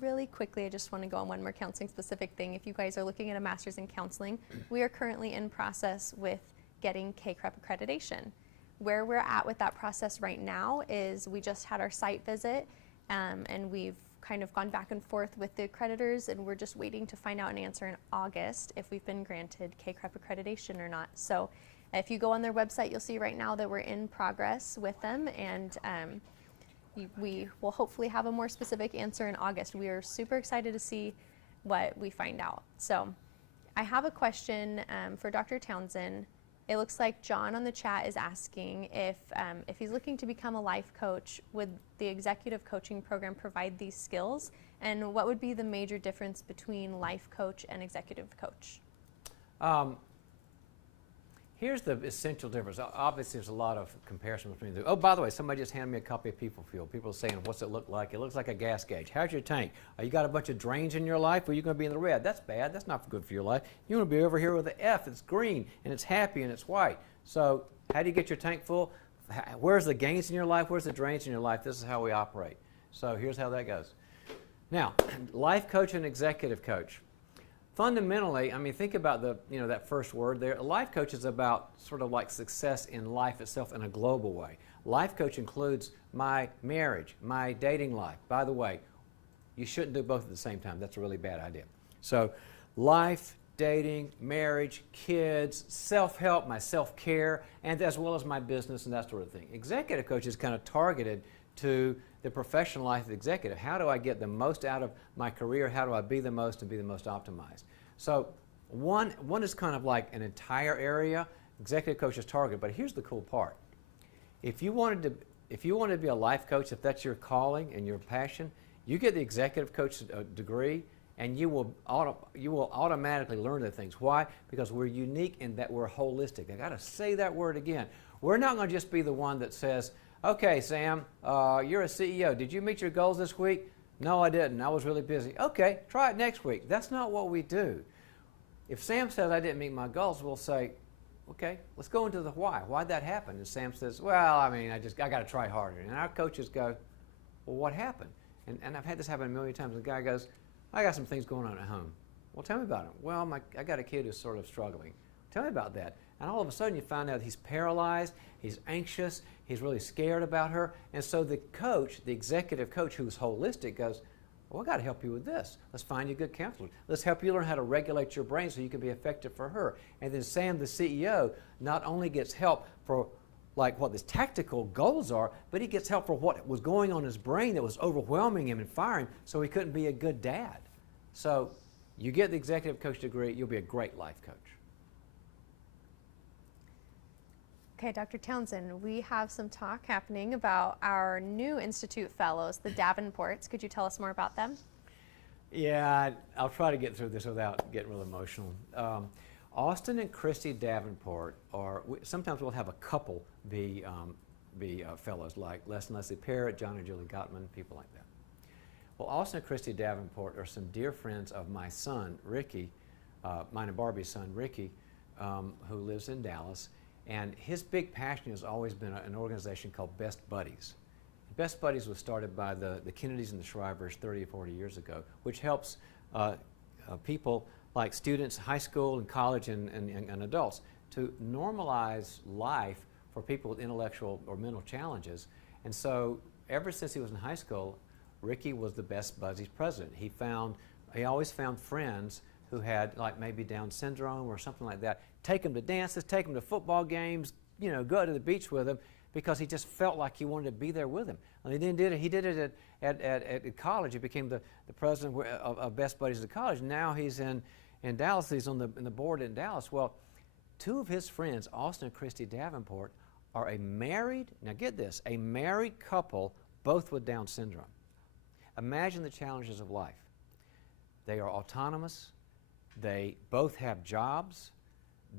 really quickly, I just want to go on one more counseling specific thing. If you guys are looking at a master's in counseling, we are currently in process with getting K-CREP accreditation. Where we're at with that process right now is we just had our site visit, and we've kind of gone back and forth with the accreditors, and we're just waiting to find out an answer in August if we've been granted K-CREP accreditation or not. So if you go on their website, you'll see right now that we're in progress with them, and we will hopefully have a more specific answer in August. We are super excited to see what we find out. So I have a question for Dr. Townsend. It looks like John on the chat is asking if he's looking to become a life coach, would the executive coaching program provide these skills? And what would be the major difference between life coach and executive coach? Here's the essential difference. Obviously, there's a lot of comparison between the. Oh, by the way, somebody just handed me a copy of People Fuel. People are saying, what's it look like? It looks like a gas gauge. How's your tank? You got a bunch of drains in your life, or are you going to be in the red? That's bad. That's not good for your life. You want to be over here with the F. It's green, and it's happy, and it's white. So how do you get your tank full? Where's the gains in your life? Where's the drains in your life? This is how we operate. So here's how that goes. Now, life coach and executive coach. Fundamentally, I mean, think about that first word there. A life coach is about sort of like success in life itself in a global way. Life coach includes my marriage, my dating life. By the way, you shouldn't do both at the same time. That's a really bad idea. So life, dating, marriage, kids, self-help, my self-care, and as well as my business and that sort of thing. Executive coach is kind of targeted to the professional life of the executive. How do I get the most out of my career? How do I be the most and be the most optimized? So one is kind of like an entire area. Executive coach is targeted, but here's the cool part. If you wanted to be a life coach, if that's your calling and your passion, you get the executive coach degree, and you will automatically learn the things. Why? Because we're unique in that we're holistic. I got to say that word again. We're not going to just be the one that says, okay, Sam, you're a CEO. Did you meet your goals this week? No, I didn't. I was really busy. Okay, try it next week. That's not what we do. If Sam says I didn't meet my goals, we'll say, okay, let's go into the why. Why'd that happen? And Sam says, well, I mean, I got to try harder. And our coaches go, well, what happened? And I've had this happen a million times. The guy goes, I got some things going on at home. Well, tell me about it. Well, I got a kid who's sort of struggling. Tell me about that. And all of a sudden you find out he's paralyzed, he's anxious, he's really scared about her. And so the coach, the executive coach who's holistic goes, well, I got to help you with this. Let's find you a good counselor. Let's help you learn how to regulate your brain so you can be effective for her. And then Sam, the CEO, not only gets help for like what his tactical goals are, but he gets help for what was going on in his brain that was overwhelming him and firing so he couldn't be a good dad. So you get the executive coach degree, you'll be a great life coach. Okay, Dr. Townsend, we have some talk happening about our new Institute Fellows, the Davenports. Could you tell us more about them? Yeah, I'll try to get through this without getting real emotional. Austin and Christy Davenport sometimes we'll have a couple be fellows, like Les and Leslie Parrott, John and Julie Gottman, people like that. Well, Austin and Christy Davenport are some dear friends of my son, Ricky, mine and Barbie's son, Ricky, who lives in Dallas. And his big passion has always been an organization called Best Buddies. Best Buddies was started by the Kennedys and the Shrivers 30 or 40 years ago, which helps people like students, high school and college and adults to normalize life for people with intellectual or mental challenges. And so ever since he was in high school, Ricky was the Best Buddies president. He always found friends who had like maybe Down syndrome or something like that, take them to dances, take them to football games, go to the beach with them, because he just felt like he wanted to be there with them. And he did it at college. He became the president of Best Buddies at college. Now he's in Dallas. He's on the board in Dallas. Well, two of his friends, Austin and Christy Davenport, are a married couple, both with Down syndrome. Imagine the challenges of life. They are autonomous. They both have jobs.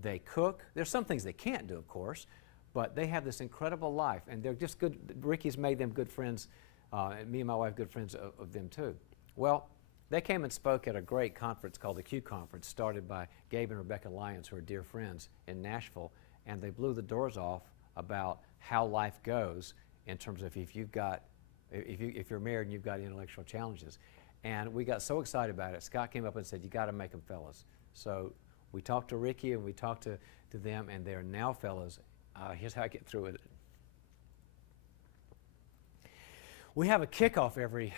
They cook. There's some things they can't do, of course, but they have this incredible life, and they're just good. Ricky's made them good friends, and me and my wife good friends of them too. Well, they came and spoke at a great conference called the Q Conference, started by Gabe and Rebecca Lyons, who are dear friends, in Nashville, and they blew the doors off about how life goes in terms of if you're married and you've got intellectual challenges. And we got so excited about it. Scott came up and said, "You got to make them fellas." So we talked to Ricky and we talked to them, and they're now fellas. Here's how I get through it. We have a kickoff every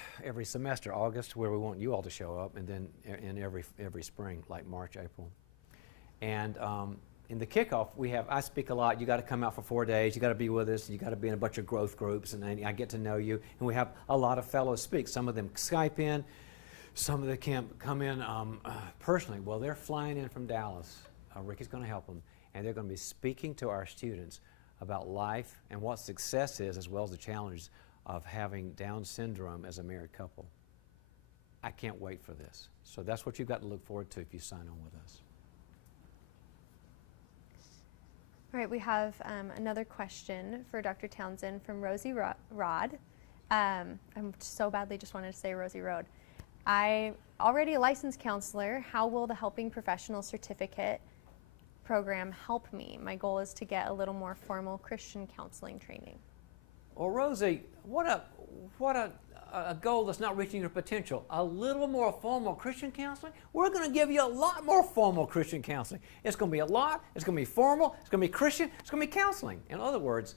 semester, August, where we want you all to show up, and then in every spring, like March, April. And in the kickoff, I speak a lot. You got to come out for 4 days. You got to be with us. You got to be in a bunch of growth groups, and then I get to know you. And we have a lot of fellows speak. Some of them Skype in. Some of them can't come in personally. Well, they're flying in from Dallas. Ricky's going to help them, and they're going to be speaking to our students about life and what success is, as well as the challenges of having Down syndrome as a married couple. I can't wait for this. So that's what you've got to look forward to if you sign on with us. All right, we have another question for Dr. Townsend from Rosie Rod. I so badly just wanted to say Rosie Road. I already a licensed counselor. How will the Helping Professional Certificate program help me? My goal is to get a little more formal Christian counseling training. Well, Rosie, what a goal that's not reaching your potential. A little more formal Christian counseling? We're going to give you a lot more formal Christian counseling. It's going to be a lot. It's going to be formal. It's going to be Christian. It's going to be counseling. In other words,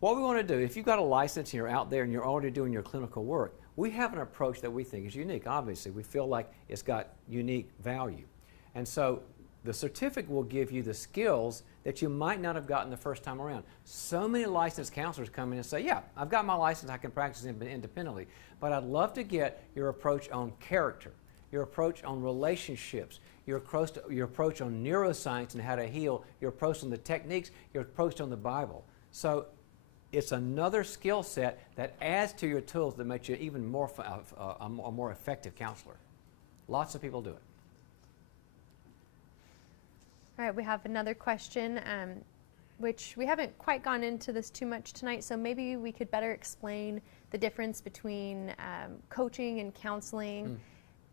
what we want to do, if you've got a license and you're out there and you're already doing your clinical work, we have an approach that we think is unique. Obviously, we feel like it's got unique value. And so the certificate will give you the skills that you might not have gotten the first time around. So many licensed counselors come in and say, yeah, I've got my license, I can practice independently, but I'd love to get your approach on character, your approach on relationships, your approach on neuroscience and how to heal, your approach on the techniques, your approach on the Bible. So it's another skill set that adds to your tools that makes you even more a more effective counselor. Lots of people do it. All right, we have another question, which we haven't quite gone into this too much tonight, so maybe we could better explain the difference between coaching and counseling.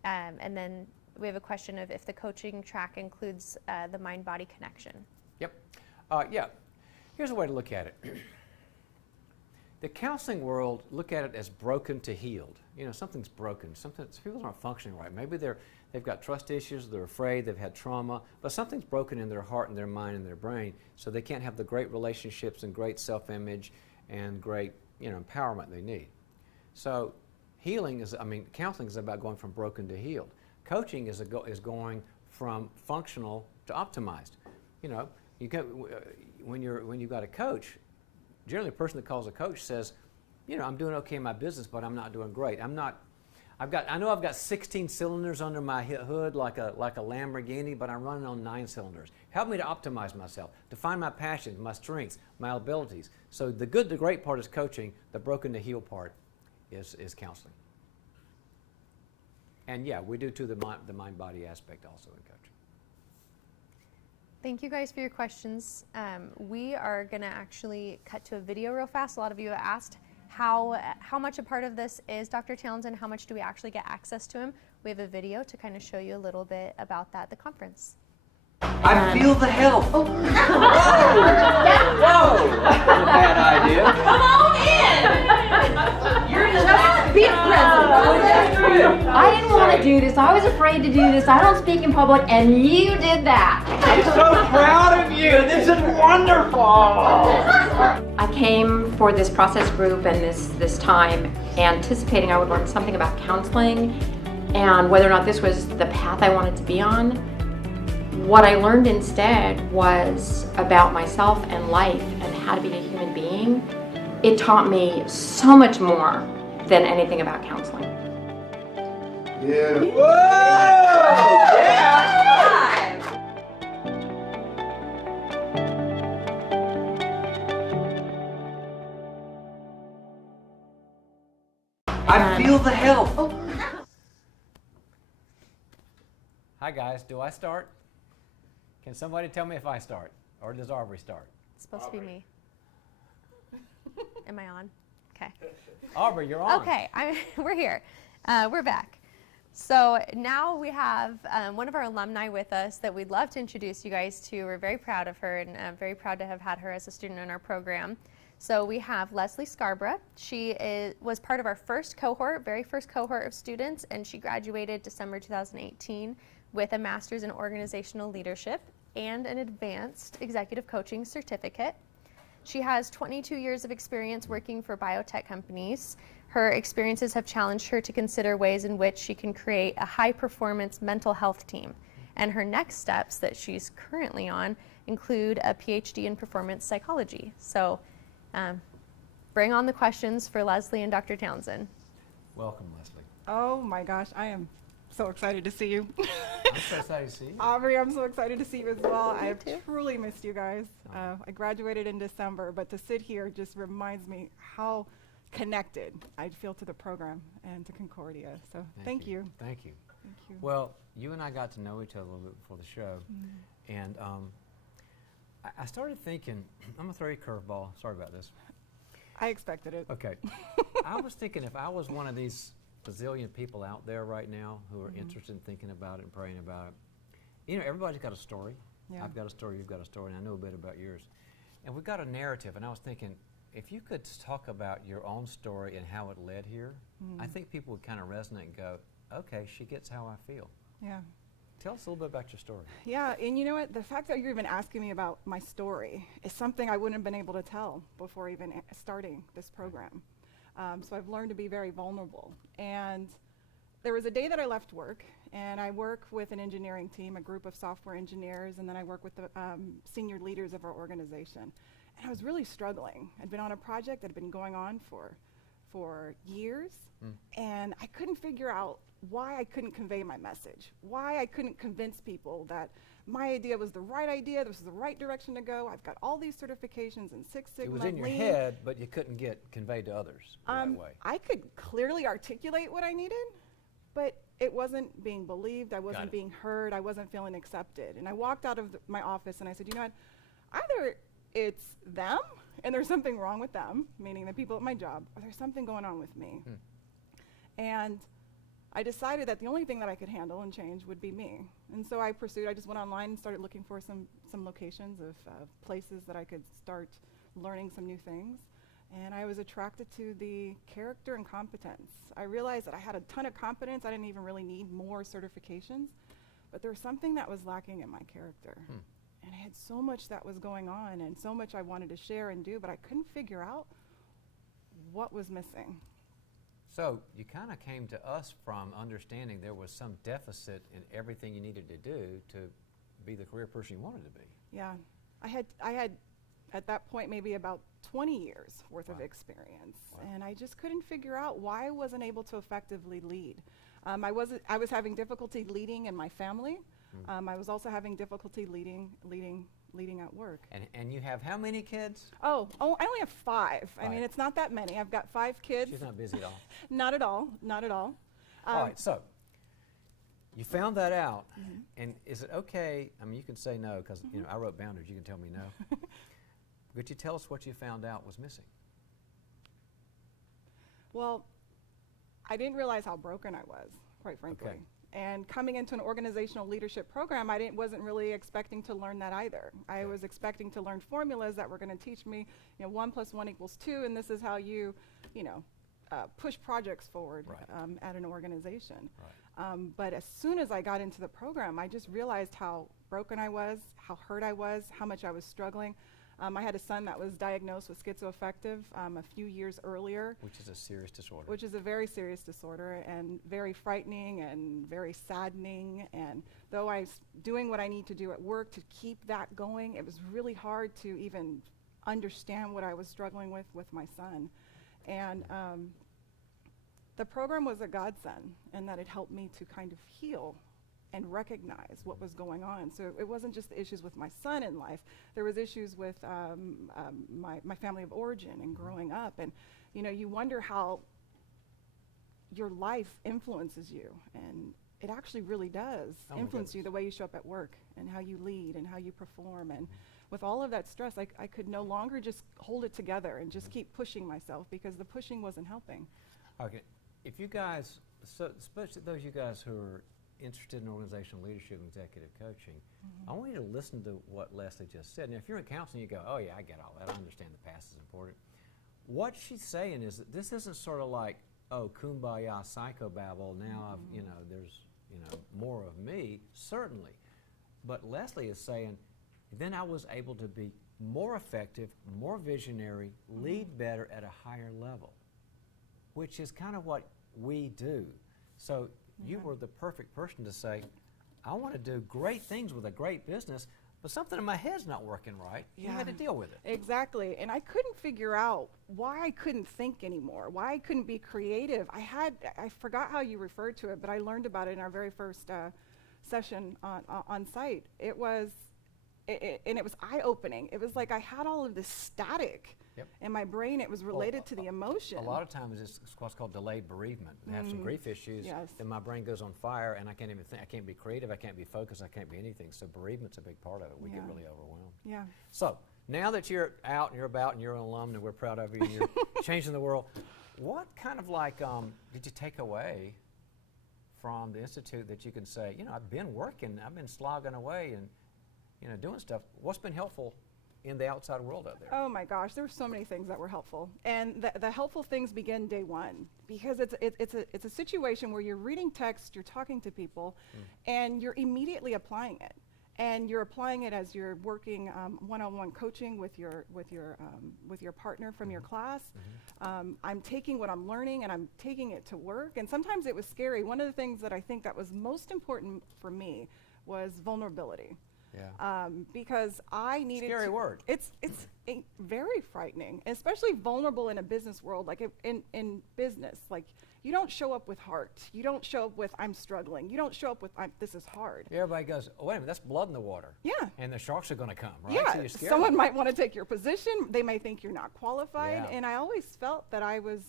And then we have a question of if the coaching track includes the mind-body connection. Yep. Yeah. Here's a way to look at it. The counseling world, look at it as broken to healed. You know, something's broken. People aren't functioning right. Maybe they've got trust issues, they're afraid, they've had trauma, but something's broken in their heart and their mind and their brain, so they can't have the great relationships and great self-image and great, empowerment they need. So counseling is about going from broken to healed. Coaching is going from functional to optimized. When you've got a coach, generally the person that calls a coach says, I'm doing okay in my business, but I'm not doing great. I know I've got 16 cylinders under my hood like a Lamborghini, but I'm running on 9 cylinders. Help me to optimize myself, to find my passions, my strengths, my abilities. So the good to great part is coaching. The broken to heal part is counseling. And yeah, we do too the mind-body aspect also in coaching. Thank you guys for your questions. We are going to actually cut to a video real fast. A lot of you have asked how much a part of this is Dr. Townsend, how much do we actually get access to him. We have a video to kind of show you a little bit about that at the conference. I feel the help. Oh. Whoa! Whoa! That's a bad idea. Come on in! You're just be present. I didn't want to do this. I was afraid to do this. I don't speak in public, and you did that. I'm so proud of you. This is wonderful. I came for this process group and this time anticipating I would learn something about counseling and whether or not this was the path I wanted to be on. What I learned instead was about myself and life and how to be a human being. It taught me so much more than anything about counseling. Yeah. Whoa! Yeah! I feel the help. Hi guys, do I start? Can somebody tell me if I start? Or does Aubrey start? It's supposed to be me. Am I on? Okay. Aubrey, you're on. Okay, we're here. We're back. So now we have one of our alumni with us that we'd love to introduce you guys to. We're very proud of her and very proud to have had her as a student in our program. So we have Leslie Scarborough. She was part of our very first cohort of students, and she graduated December 2018 with a master's in organizational leadership and an advanced executive coaching certificate. She has 22 years of experience working for biotech companies. Her experiences have challenged her to consider ways in which she can create a high-performance mental health team. And her next steps that she's currently on include a PhD in performance psychology. So bring on the questions for Leslie and Dr. Townsend. Welcome, Leslie. Oh my gosh, I am so excited to see you. I'm so excited to see you. Aubrey, I'm so excited to see you as well. I have too. truly missed you guys. Oh. I graduated in December, but to sit here just reminds me how connected I feel to the program and to Concordia. So thank you. Thank you. Thank you. Well, you and I got to know each other a little bit before the show, and I started thinking, I'm going to throw you a curveball. Sorry about this. I expected it. Okay. I was thinking if I was one of these bazillion people out there right now who are interested in thinking about it and praying about it, you know, everybody's got a story. Yeah. I've got a story, you've got a story, and I know a bit about yours. And we've got a narrative, and I was thinking, if you could talk about your own story and how it led here, I think people would kind of resonate and go, okay, she gets how I feel. Yeah. Tell us a little bit about your story. Yeah, and you know what? The fact that you're even asking me about my story is something I wouldn't have been able to tell before even starting this program. So I've learned to be very vulnerable. And there was a day that I left work, and I work with an engineering team, a group of software engineers, and then I work with the senior leaders of our organization. And I was really struggling. I'd been on a project that had been going on for years, and I couldn't figure out why I couldn't convey my message, why I couldn't convince people that my idea was the right idea, this was the right direction to go. I've got all these certifications in Six Sigma. It was in your Lean. head, but you couldn't get conveyed to others the right way. I could clearly articulate what I needed, but it wasn't being believed, I wasn't being heard, I wasn't feeling accepted. And I walked out of my office and I said, you know what, either it's them and there's something wrong with them, meaning the people at my job, or there's something going on with me. And I decided that the only thing that I could handle and change would be me. And so I just went online and started looking for some locations of places that I could start learning some new things. And I was attracted to the character and competence. I realized that I had a ton of competence. I didn't even really need more certifications. But there was something that was lacking in my character. And I had so much that was going on and so much I wanted to share and do, but I couldn't figure out what was missing. So you kind of came to us from understanding there was some deficit in everything you needed to do to be the career person you wanted to be. Yeah, I had at that point maybe about 20 years worth of experience, and I just couldn't figure out why I wasn't able to effectively lead. I was having difficulty leading in my family. I was also having difficulty leading at work. And you have how many kids? Oh, I only have 5. I mean, it's not that many. I've got 5 kids. She's not busy at all. Not at all, not at all. All right, so you found that out, and is it okay? I mean, you can say no because you know I wrote boundaries. You can tell me no. Could you tell us what you found out was missing? Well, I didn't realize how broken I was, quite frankly. Okay. And coming into an organizational leadership program, I wasn't really expecting to learn that either. I was expecting to learn formulas that were going to teach me, 1 + 1 = 2, and this is how you, push projects forward at an organization. Right. But as soon as I got into the program, I just realized how broken I was, how hurt I was, how much I was struggling. I had a son that was diagnosed with schizoaffective a few years earlier. Which is a serious disorder. Which is a very serious disorder and very frightening and very saddening. And though I was doing what I need to do at work to keep that going, it was really hard to even understand what I was struggling with my son. And the program was a godsend in that it helped me to kind of heal and recognize what was going on. So it wasn't just the issues with my son in life. There was issues with my family of origin and growing up. And you wonder how your life influences you. it actually really does Oh my influence you goodness. the way you show up at work and how you lead and how you perform. And with all of that stress, I could no longer just hold it together and just keep pushing myself because the pushing wasn't helping. Okay, if you guys, so especially those you guys who are interested in organizational leadership and executive coaching, I want you to listen to what Leslie just said. Now, if you're in counseling, you go, oh yeah, I get all that. I understand the past is important. What she's saying is that this isn't sort of like, oh, kumbaya psychobabble, now I've, you know, there's, you know, more of me, certainly. But Leslie is saying, then I was able to be more effective, more visionary, lead better at a higher level, which is kind of what we do. So you were the perfect person to say, I want to do great things with a great business, but something in my head's not working right. You had to deal with it. Exactly. And I couldn't figure out why I couldn't think anymore, why I couldn't be creative. I forgot how you referred to it, but I learned about it in our very first session on site. It was eye-opening. It was like I had all of this static in my brain. It was related to the emotion. A lot of times it's what's called delayed bereavement. I have some grief issues, then my brain goes on fire and I can't even think. I can't be creative, I can't be focused, I can't be anything. So bereavement's a big part of it. We get really overwhelmed. Yeah. So now that you're out and you're about and you're an alum and we're proud of you and you're changing the world, what kind of like did you take away from the Institute that you can say, you know, I've been working, I've been slogging away and, you know, doing stuff. What's been helpful in the outside world out there? Oh my gosh, there were so many things that were helpful, and the helpful things begin day one because it's a situation where you're reading text, you're talking to people, and you're immediately applying it, and you're applying it as you're working one-on-one coaching with your partner from your class. I'm taking what I'm learning and I'm taking it to work, and sometimes it was scary. One of the things that I think that was most important for me was vulnerability. Yeah. Because I needed Scary to, word. It's very frightening, especially vulnerable in a business world. Like in business, like you don't show up with heart. You don't show up with I'm struggling. You don't show up with this is hard. Everybody goes, oh, wait a minute, that's blood in the water. Yeah. And the sharks are going to come, right? Yeah. So you're scared. Someone might want to take your position. They may think you're not qualified. Yeah. And I always felt that I was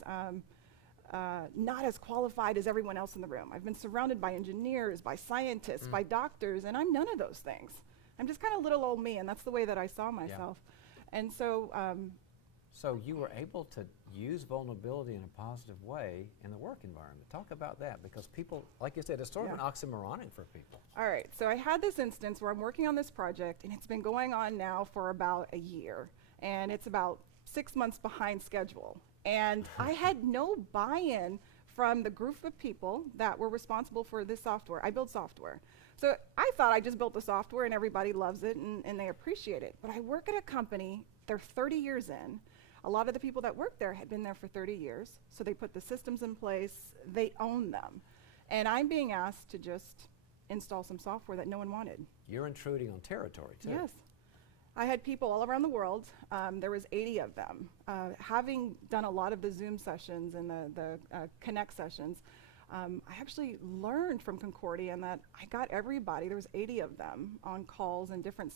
not as qualified as everyone else in the room. I've been surrounded by engineers, by scientists, by doctors, and I'm none of those things. I'm just kind of little old me, and that's the way that I saw myself. And so so you were able to use vulnerability in a positive way in the work environment. Talk about that, because people, like you said, it's sort of an oxymoronic for people. All right, so I had this instance where I'm working on this project, and it's been going on now for about a year, and it's about 6 months behind schedule. And I had no buy-in from the group of people that were responsible for this software. I build software. So I thought I just built the software and everybody loves it and they appreciate it. But I work at a company, they're 30 years in. A lot of the people that work there had been there for 30 years. So they put the systems in place, they own them. And I'm being asked to just install some software that no one wanted. You're intruding on territory, too. Yes. I had people all around the world. There was 80 of them. Having done a lot of the Zoom sessions and the Connect sessions, I actually learned from Concordia that I got everybody, there was 80 of them, on calls and different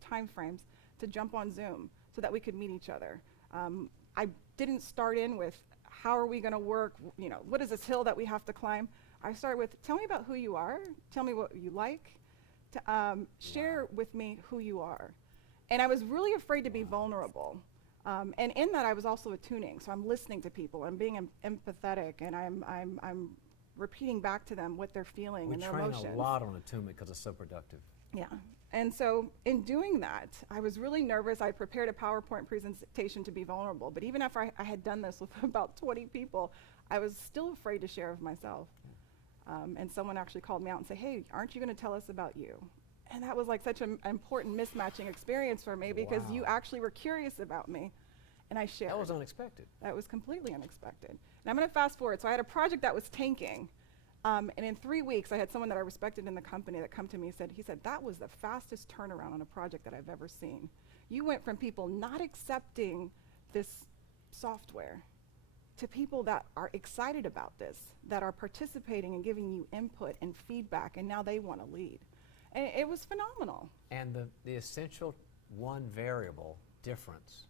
time frames to jump on Zoom so that we could meet each other. I didn't start in with, how are we going to work? You know, what is this hill that we have to climb? I started with, tell me about who you are, tell me what you like, share with me who you are. And I was really afraid to be vulnerable. And in that, I was also attuning. So I'm listening to people. I'm being empathetic, and I'm repeating back to them what they're feeling and their emotions. We train a lot on attunement because it's so productive. Yeah. And so in doing that, I was really nervous. I prepared a PowerPoint presentation to be vulnerable. But even after I had done this with about 20 people, I was still afraid to share of myself. And someone actually called me out and said, hey, aren't you going to tell us about you? And that was like such an important mismatching experience for me, because you actually were curious about me, and I shared. That was unexpected. That was completely unexpected. And I'm going to fast forward. So I had a project that was tanking, and in 3 weeks, I had someone that I respected in the company that come to me and said, that was the fastest turnaround on a project that I've ever seen. You went from people not accepting this software to people that are excited about this, that are participating and giving you input and feedback, and now they want to lead. And it was phenomenal. And the essential one variable difference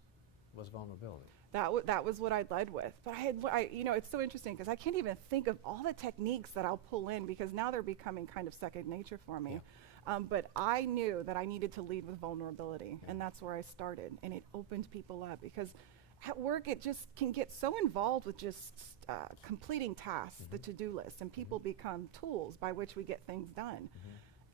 was vulnerability. That was what I led with. But it's so interesting because I can't even think of all the techniques that I'll pull in because now they're becoming kind of second nature for me. Yeah. But I knew that I needed to lead with vulnerability, and that's where I started. And it opened people up because at work it just can get so involved with just completing tasks, the to-do list, and people become tools by which we get things done.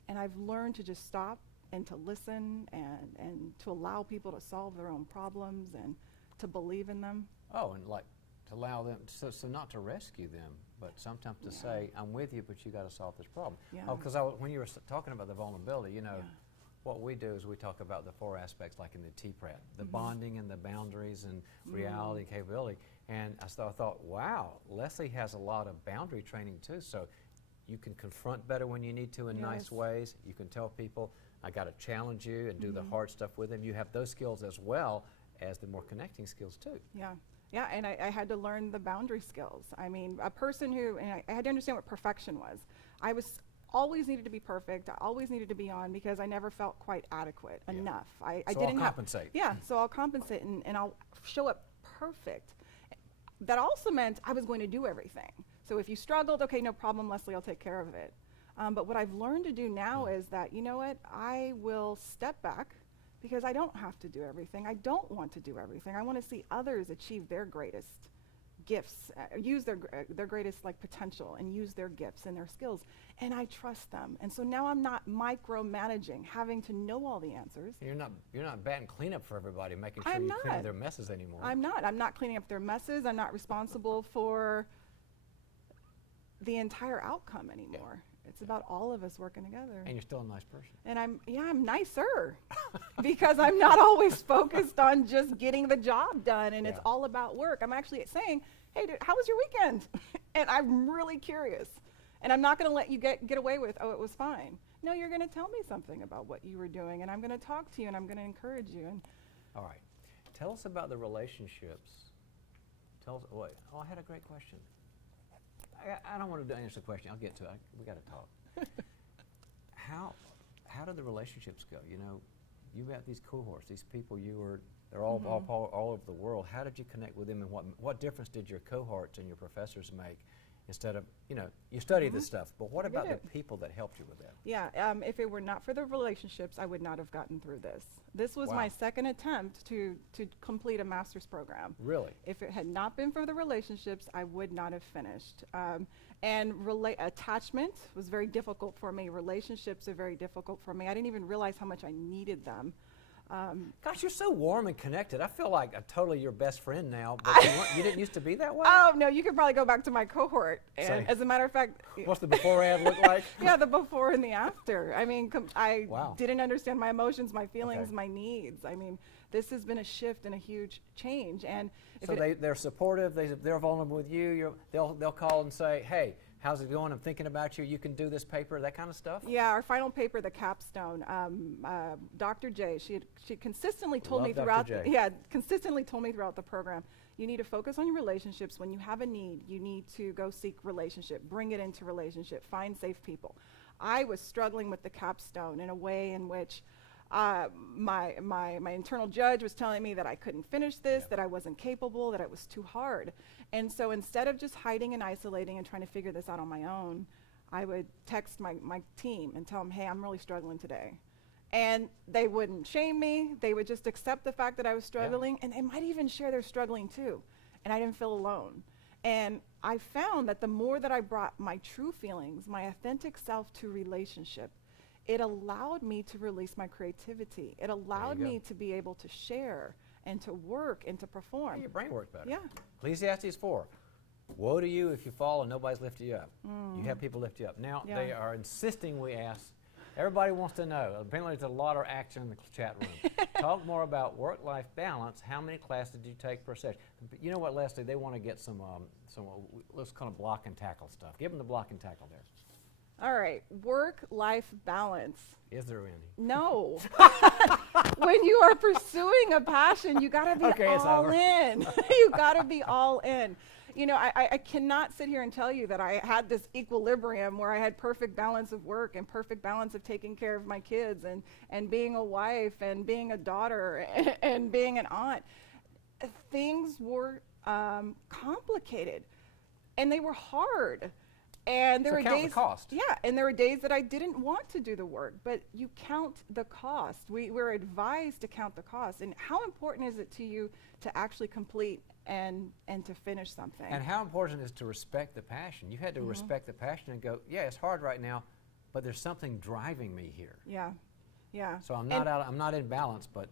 And I've learned to just stop and to listen and to allow people to solve their own problems and to believe in them. Oh, and like to allow them, so not to rescue them, but sometimes to say, I'm with you, but you got to solve this problem. Yeah. Oh, because when you were talking about the vulnerability, you know, what we do is we talk about the 4 aspects like in the T-PRET, the bonding and the boundaries and reality and capability. And I thought, wow, Leslie has a lot of boundary training too, so you can confront better when you need to in nice ways. You can tell people, I got to challenge you and do the hard stuff with them. You have those skills as well as the more connecting skills too. Yeah, and I had to learn the boundary skills. I mean, a person who, and I had to understand what perfection was. I was always needed to be perfect. I always needed to be on because I never felt quite adequate enough. I So didn't I'll compensate. So I'll compensate and I'll show up perfect. That also meant I was going to do everything. So if you struggled, okay, no problem, Leslie, I'll take care of it. But what I've learned to do now is that, you know what, I will step back because I don't have to do everything. I don't want to do everything. I want to see others achieve their greatest gifts, use their greatest potential and use their gifts and their skills. And I trust them. And so now I'm not micromanaging, having to know all the answers. You're not batting cleanup for everybody, making sure I'm you not. clean their messes anymore. I'm not cleaning up their messes. I'm not responsible for the entire outcome anymore. It's about all of us working together. And you're still a nice person. And I'm nicer because I'm not always focused on just getting the job done and it's all about work. I'm actually saying, hey, dude, how was your weekend? And I'm really curious. And I'm not going to let you get away with, oh, it was fine. No, you're going to tell me something about what you were doing, and I'm going to talk to you, and I'm going to encourage you. And all right. Tell us about the relationships. Tell us, wait, I had a great question. I don't want to answer the question. I'll get to it. We got to talk. How do the relationships go? You know, you have these cohorts, these people they're all over the world. How did you connect with them, and what difference did your cohorts and your professors make? Instead of, you study this stuff, but what about the people that helped you with that? Yeah, if it were not for the relationships, I would not have gotten through this. This was my second attempt to complete a master's program. Really? If it had not been for the relationships, I would not have finished. And attachment was very difficult for me. Relationships are very difficult for me. I didn't even realize how much I needed them. Gosh, you're so warm and connected. I feel like I'm totally your best friend now, but you didn't used to be that way? Oh, no, you could probably go back to my cohort. And as a matter of fact... What's the before ad look like? Yeah, the before and the after. I mean, I didn't understand my emotions, my feelings, my needs. I mean, this has been a shift and a huge change. And so they're supportive, they're vulnerable with you, they'll call and say, hey, how's it going? I'm thinking about you. You can do this paper, that kind of stuff? Yeah, our final paper, the capstone, Dr. J, she consistently told me throughout the program, you need to focus on your relationships. When you have a need, you need to go seek relationship, bring it into relationship, find safe people. I was struggling with the capstone in a way in which my internal judge was telling me that I couldn't finish this, that I wasn't capable, that it was too hard. And so instead of just hiding and isolating and trying to figure this out on my own, I would text my team and tell them, hey, I'm really struggling today. And they wouldn't shame me. They would just accept the fact that I was struggling, and they might even share they're struggling too. And I didn't feel alone. And I found that the more that I brought my true feelings, my authentic self to relationship, it allowed me to release my creativity. It allowed me to be able to share and to work and to perform. Yeah, your brain works better. Yeah. Ecclesiastes 4. Woe to you if you fall and nobody's lifted you up. You have people lift you up. Now, they are insisting we ask. Everybody wants to know. Apparently, there's a lot of action in the chat room. Talk more about work-life balance. How many classes did you take per session? You know what, Leslie? They want to get some let's kind of block and tackle stuff. Give them the block and tackle there. All right, work-life balance. Is there any? No. When you are pursuing a passion, you got to be all in. You got to be all in. You know, I cannot sit here and tell you that I had this equilibrium where I had perfect balance of work and perfect balance of taking care of my kids and being a wife and being a daughter and being an aunt. things were complicated, and they were hard. And there So were count the days, cost. yeah, and there were days that I didn't want to do the work, but you count the cost. We're advised to count the cost. And how important is it to you to actually complete and to finish something? And how important is to respect the passion? You had to respect the passion and go, yeah, it's hard right now, but there's something driving me here. Yeah, yeah. So I'm not out, I'm not in balance, but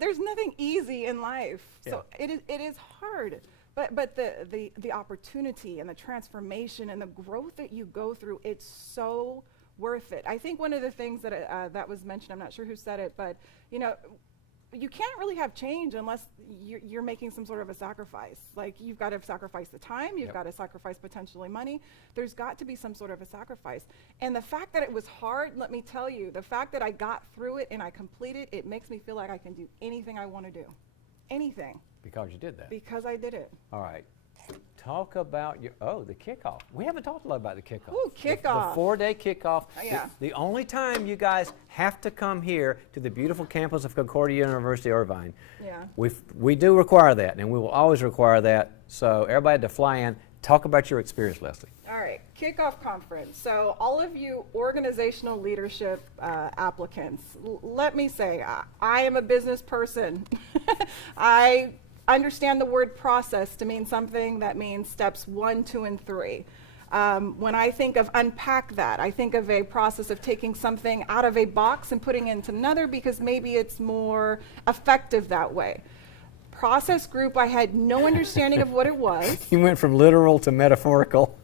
There's nothing easy in life, so Yeah. it is hard. But the opportunity and the transformation and the growth that you go through, it's so worth it. I think one of the things that that was mentioned, I'm not sure who said it, but you know, you can't really have change unless you're making some sort of a sacrifice. Like, you've got to sacrifice the time, you've got to sacrifice potentially money. There's got to be some sort of a sacrifice. And the fact that it was hard, let me tell you, the fact that I got through it and I completed it, makes me feel like I can do anything I want to do. Anything. because you did that. Because I did it. All right. Talk about your, the kickoff. We haven't talked a lot about the kickoff. Ooh, kickoff. The 4-day kickoff. Yeah. The only time you guys have to come here to the beautiful campus of Concordia University, Irvine. Yeah. We do require that, and we will always require that. So everybody had to fly in. Talk about your experience, Leslie. All right, kickoff conference. So all of you organizational leadership applicants, let me say, I am a business person. I understand the word process to mean something that means steps 1, 2, and 3. When I think of unpack that, I think of a process of taking something out of a box and putting it into another because maybe it's more effective that way. Process group, I had no understanding of what it was. You went from literal to metaphorical.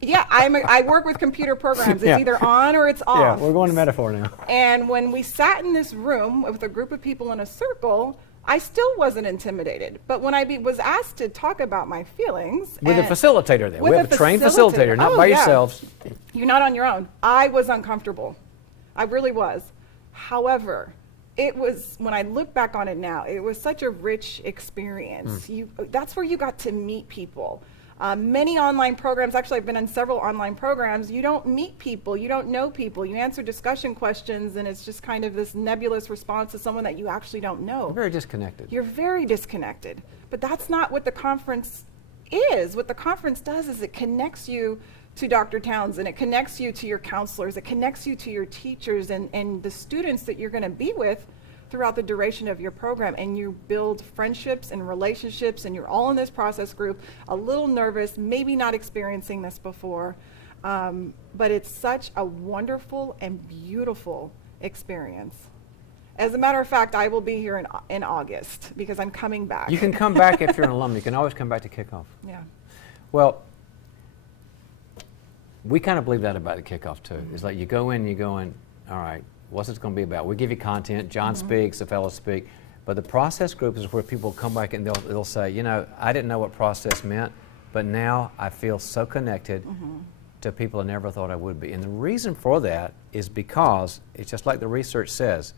Yeah, I work with computer programs. It's Yeah. either on or it's Yeah, off. we're going to metaphor now. And when we sat in this room with a group of people in a circle, I still wasn't intimidated. But when I was asked to talk about my feelings, With a and- facilitator there. with We have a trained facilitator, not Oh, by yeah. yourselves. You're not on your own. I was uncomfortable. I really was. However, it was, when I look back on it now, it was such a rich experience. That's where you got to meet people. Many online programs, actually I've been in several online programs, you don't meet people, you don't know people, you answer discussion questions and it's just kind of this nebulous response to someone that you actually don't know. We're very disconnected. You're very disconnected. But that's not what the conference is. What the conference does is it connects you to Dr. Townsend, it connects you to your counselors, it connects you to your teachers and the students that you're going to be with throughout the duration of your program, and you build friendships and relationships, and you're all in this process group, a little nervous, maybe not experiencing this before, but it's such a wonderful and beautiful experience. As a matter of fact, I will be here in August because I'm coming back. You can come back if you're an alum. You can always come back to kickoff. Yeah. Well, we kind of believe that about the kickoff too. It's like you go in, all right, what's this going to be about? We give you content. John speaks, the fellows speak. But the process group is where people come back and they'll say, you know, I didn't know what process meant, but now I feel so connected to people I never thought I would be. And the reason for that is because it's just like the research says,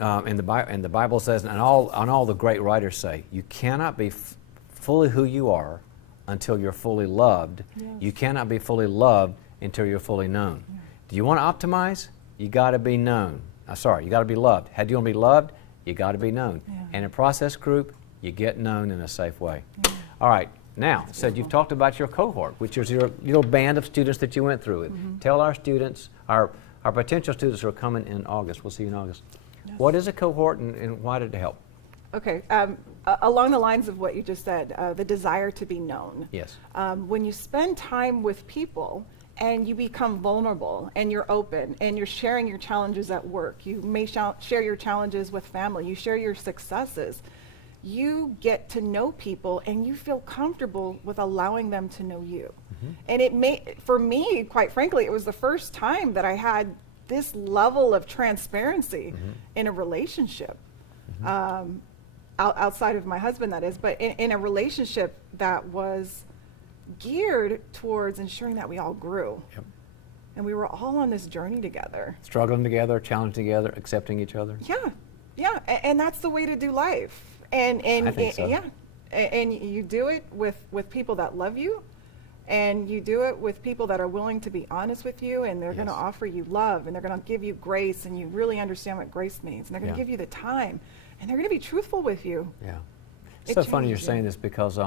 and the Bible says, and all the great writers say, you cannot be fully who you are until you're fully loved. Yes. You cannot be fully loved until you're fully known. Yeah. Do you want to optimize? You got to be known. You got to be loved. How do you want to be loved? You got to be known. Yeah. And in a process group, you get known in a safe way. Yeah. All right. Now, you've talked about your cohort, which is your little band of students that you went through with. Tell our students, our potential students who are coming in August, we'll see you in August. Yes. What is a cohort and why did it help? Okay, along the lines of what you just said, the desire to be known. Yes. When you spend time with people and you become vulnerable and you're open and you're sharing your challenges at work, you may share your challenges with family, you share your successes, you get to know people and you feel comfortable with allowing them to know you. And for me, quite frankly, it was the first time that I had this level of transparency in a relationship. Outside of my husband, that is, but in a relationship that was geared towards ensuring that we all grew. Yep. And we were all on this journey together. Struggling together, challenging together, accepting each other. Yeah, and that's the way to do life. And I think so. Yeah, and you do it with people that love you, and you do it with people that are willing to be honest with you, and they're going to Yes. offer you love, and they're going to give you grace, and you really understand what grace means, and they're going to Yeah. give you the time, and they're going to be truthful with you. Yeah. It's so funny you're saying this because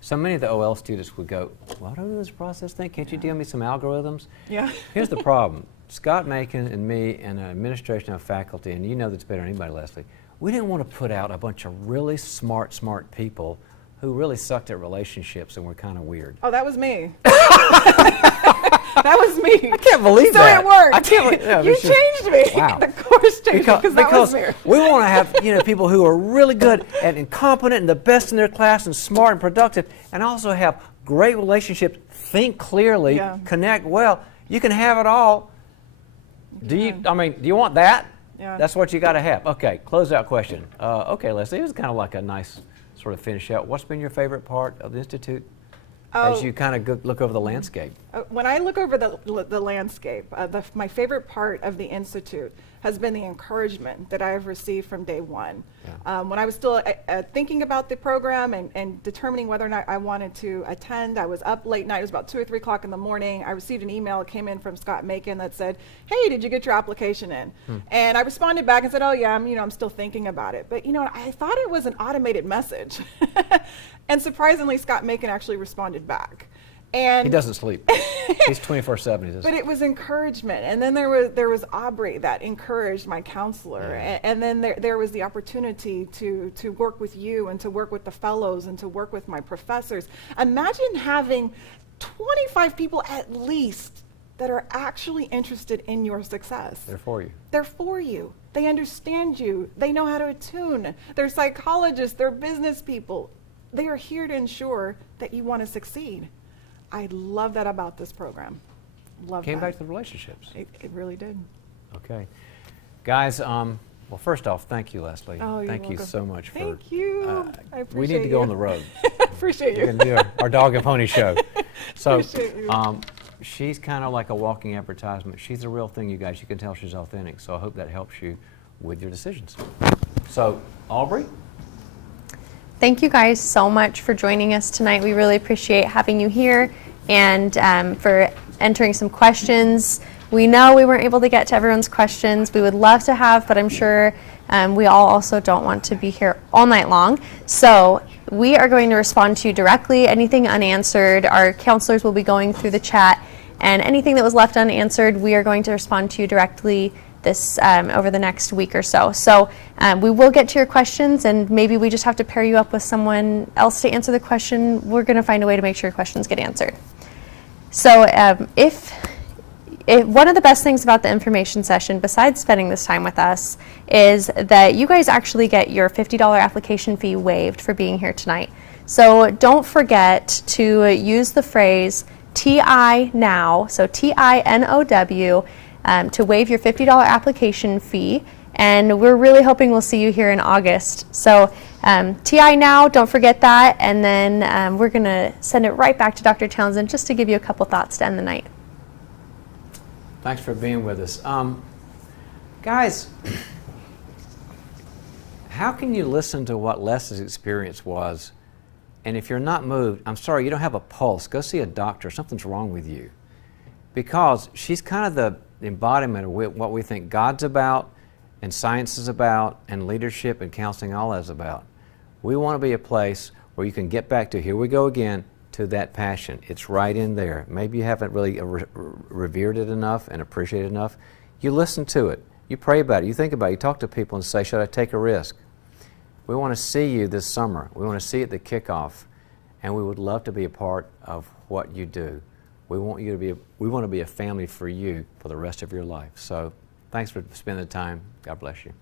so many of the OL students would go, well, I don't know this process thing. Can't you give me some algorithms? Yeah. Here's the problem. Scott Macon and me and an administration of faculty, and you know this better than anybody, Leslie, we didn't want to put out a bunch of really smart people who really sucked at relationships and were kind of weird. Oh, that was me. That was me. I can't believe so that. So it worked. I can't believe You changed me. Wow. The course changed because that was me. We want to have people who are really good and competent and the best in their class and smart and productive, and also have great relationships, think clearly, connect well. You can have it all. Do you want that? Yeah. That's what you got to have. Okay, closeout question. Okay, Leslie, it was kind of like a nice sort of finish out. What's been your favorite part of the Institute as you kind of look over the landscape? When I look over the landscape, my favorite part of the Institute has been the encouragement that I have received from day one. Yeah. When I was still thinking about the program and determining whether or not I wanted to attend, I was up late night. It was about 2 or 3 o'clock in the morning. I received an email that came in from Scott Macon that said, "Hey, did you get your application in?" And I responded back and said, "Oh yeah, I'm still thinking about it." But I thought it was an automated message, and surprisingly, Scott Macon actually responded back. And he doesn't sleep. He's 24/7. But it was encouragement, and then there was Aubrey that encouraged my counselor, and then there was the opportunity to work with you and to work with the fellows and to work with my professors. Imagine having 25 people at least that are actually interested in your success. They're for you. They're for you. They understand you. They know how to attune. They're psychologists. They're business people. They are here to ensure that you want to succeed. I love that about this program. Came back to the relationships. It really did. Okay. Guys, well, first off, thank you, Leslie. Oh, you're thank welcome. you so much for... Thank you. I appreciate we need to go on the road. Appreciate you. We're going to do our dog and pony show. So, Appreciate you. she's kind of like a walking advertisement. She's the real thing, you guys. You can tell she's authentic. So I hope that helps you with your decisions. So, Aubrey? Thank you guys so much for joining us tonight. We really appreciate having you here and for entering some questions. We know we weren't able to get to everyone's questions. We would love to have, but I'm sure we all also don't want to be here all night long. So we are going to respond to you directly. Anything unanswered, our counselors will be going through the chat, and anything that was left unanswered, we are going to respond to you directly this over the next week or so. So we will get to your questions, and maybe we just have to pair you up with someone else to answer the question. We're going to find a way to make sure your questions get answered. So if one of the best things about the information session, besides spending this time with us, is that you guys actually get your $50 application fee waived for being here tonight. So don't forget to use the phrase TI now, so TINOW, to waive your $50 application fee, and we're really hoping we'll see you here in August. So TI now, don't forget that, and then we're going to send it right back to Dr. Townsend just to give you a couple thoughts to end the night. Thanks for being with us. Guys, how can you listen to what Leslie's experience was, and if you're not moved, I'm sorry, you don't have a pulse, go see a doctor, something's wrong with you. Because she's kind of the embodiment of what we think God's about, and science is about, and leadership and counseling, all that is about. We want to be a place where you can get back to, here we go again, to that passion. It's right in there. Maybe you haven't really revered it enough and appreciated it enough. You listen to it. You pray about it. You think about it. You talk to people and say, should I take a risk? We want to see you this summer. We want to see you at the kickoff, and we would love to be a part of what you do. We want to be a family for you for the rest of your life. So thanks for spending the time. God bless you.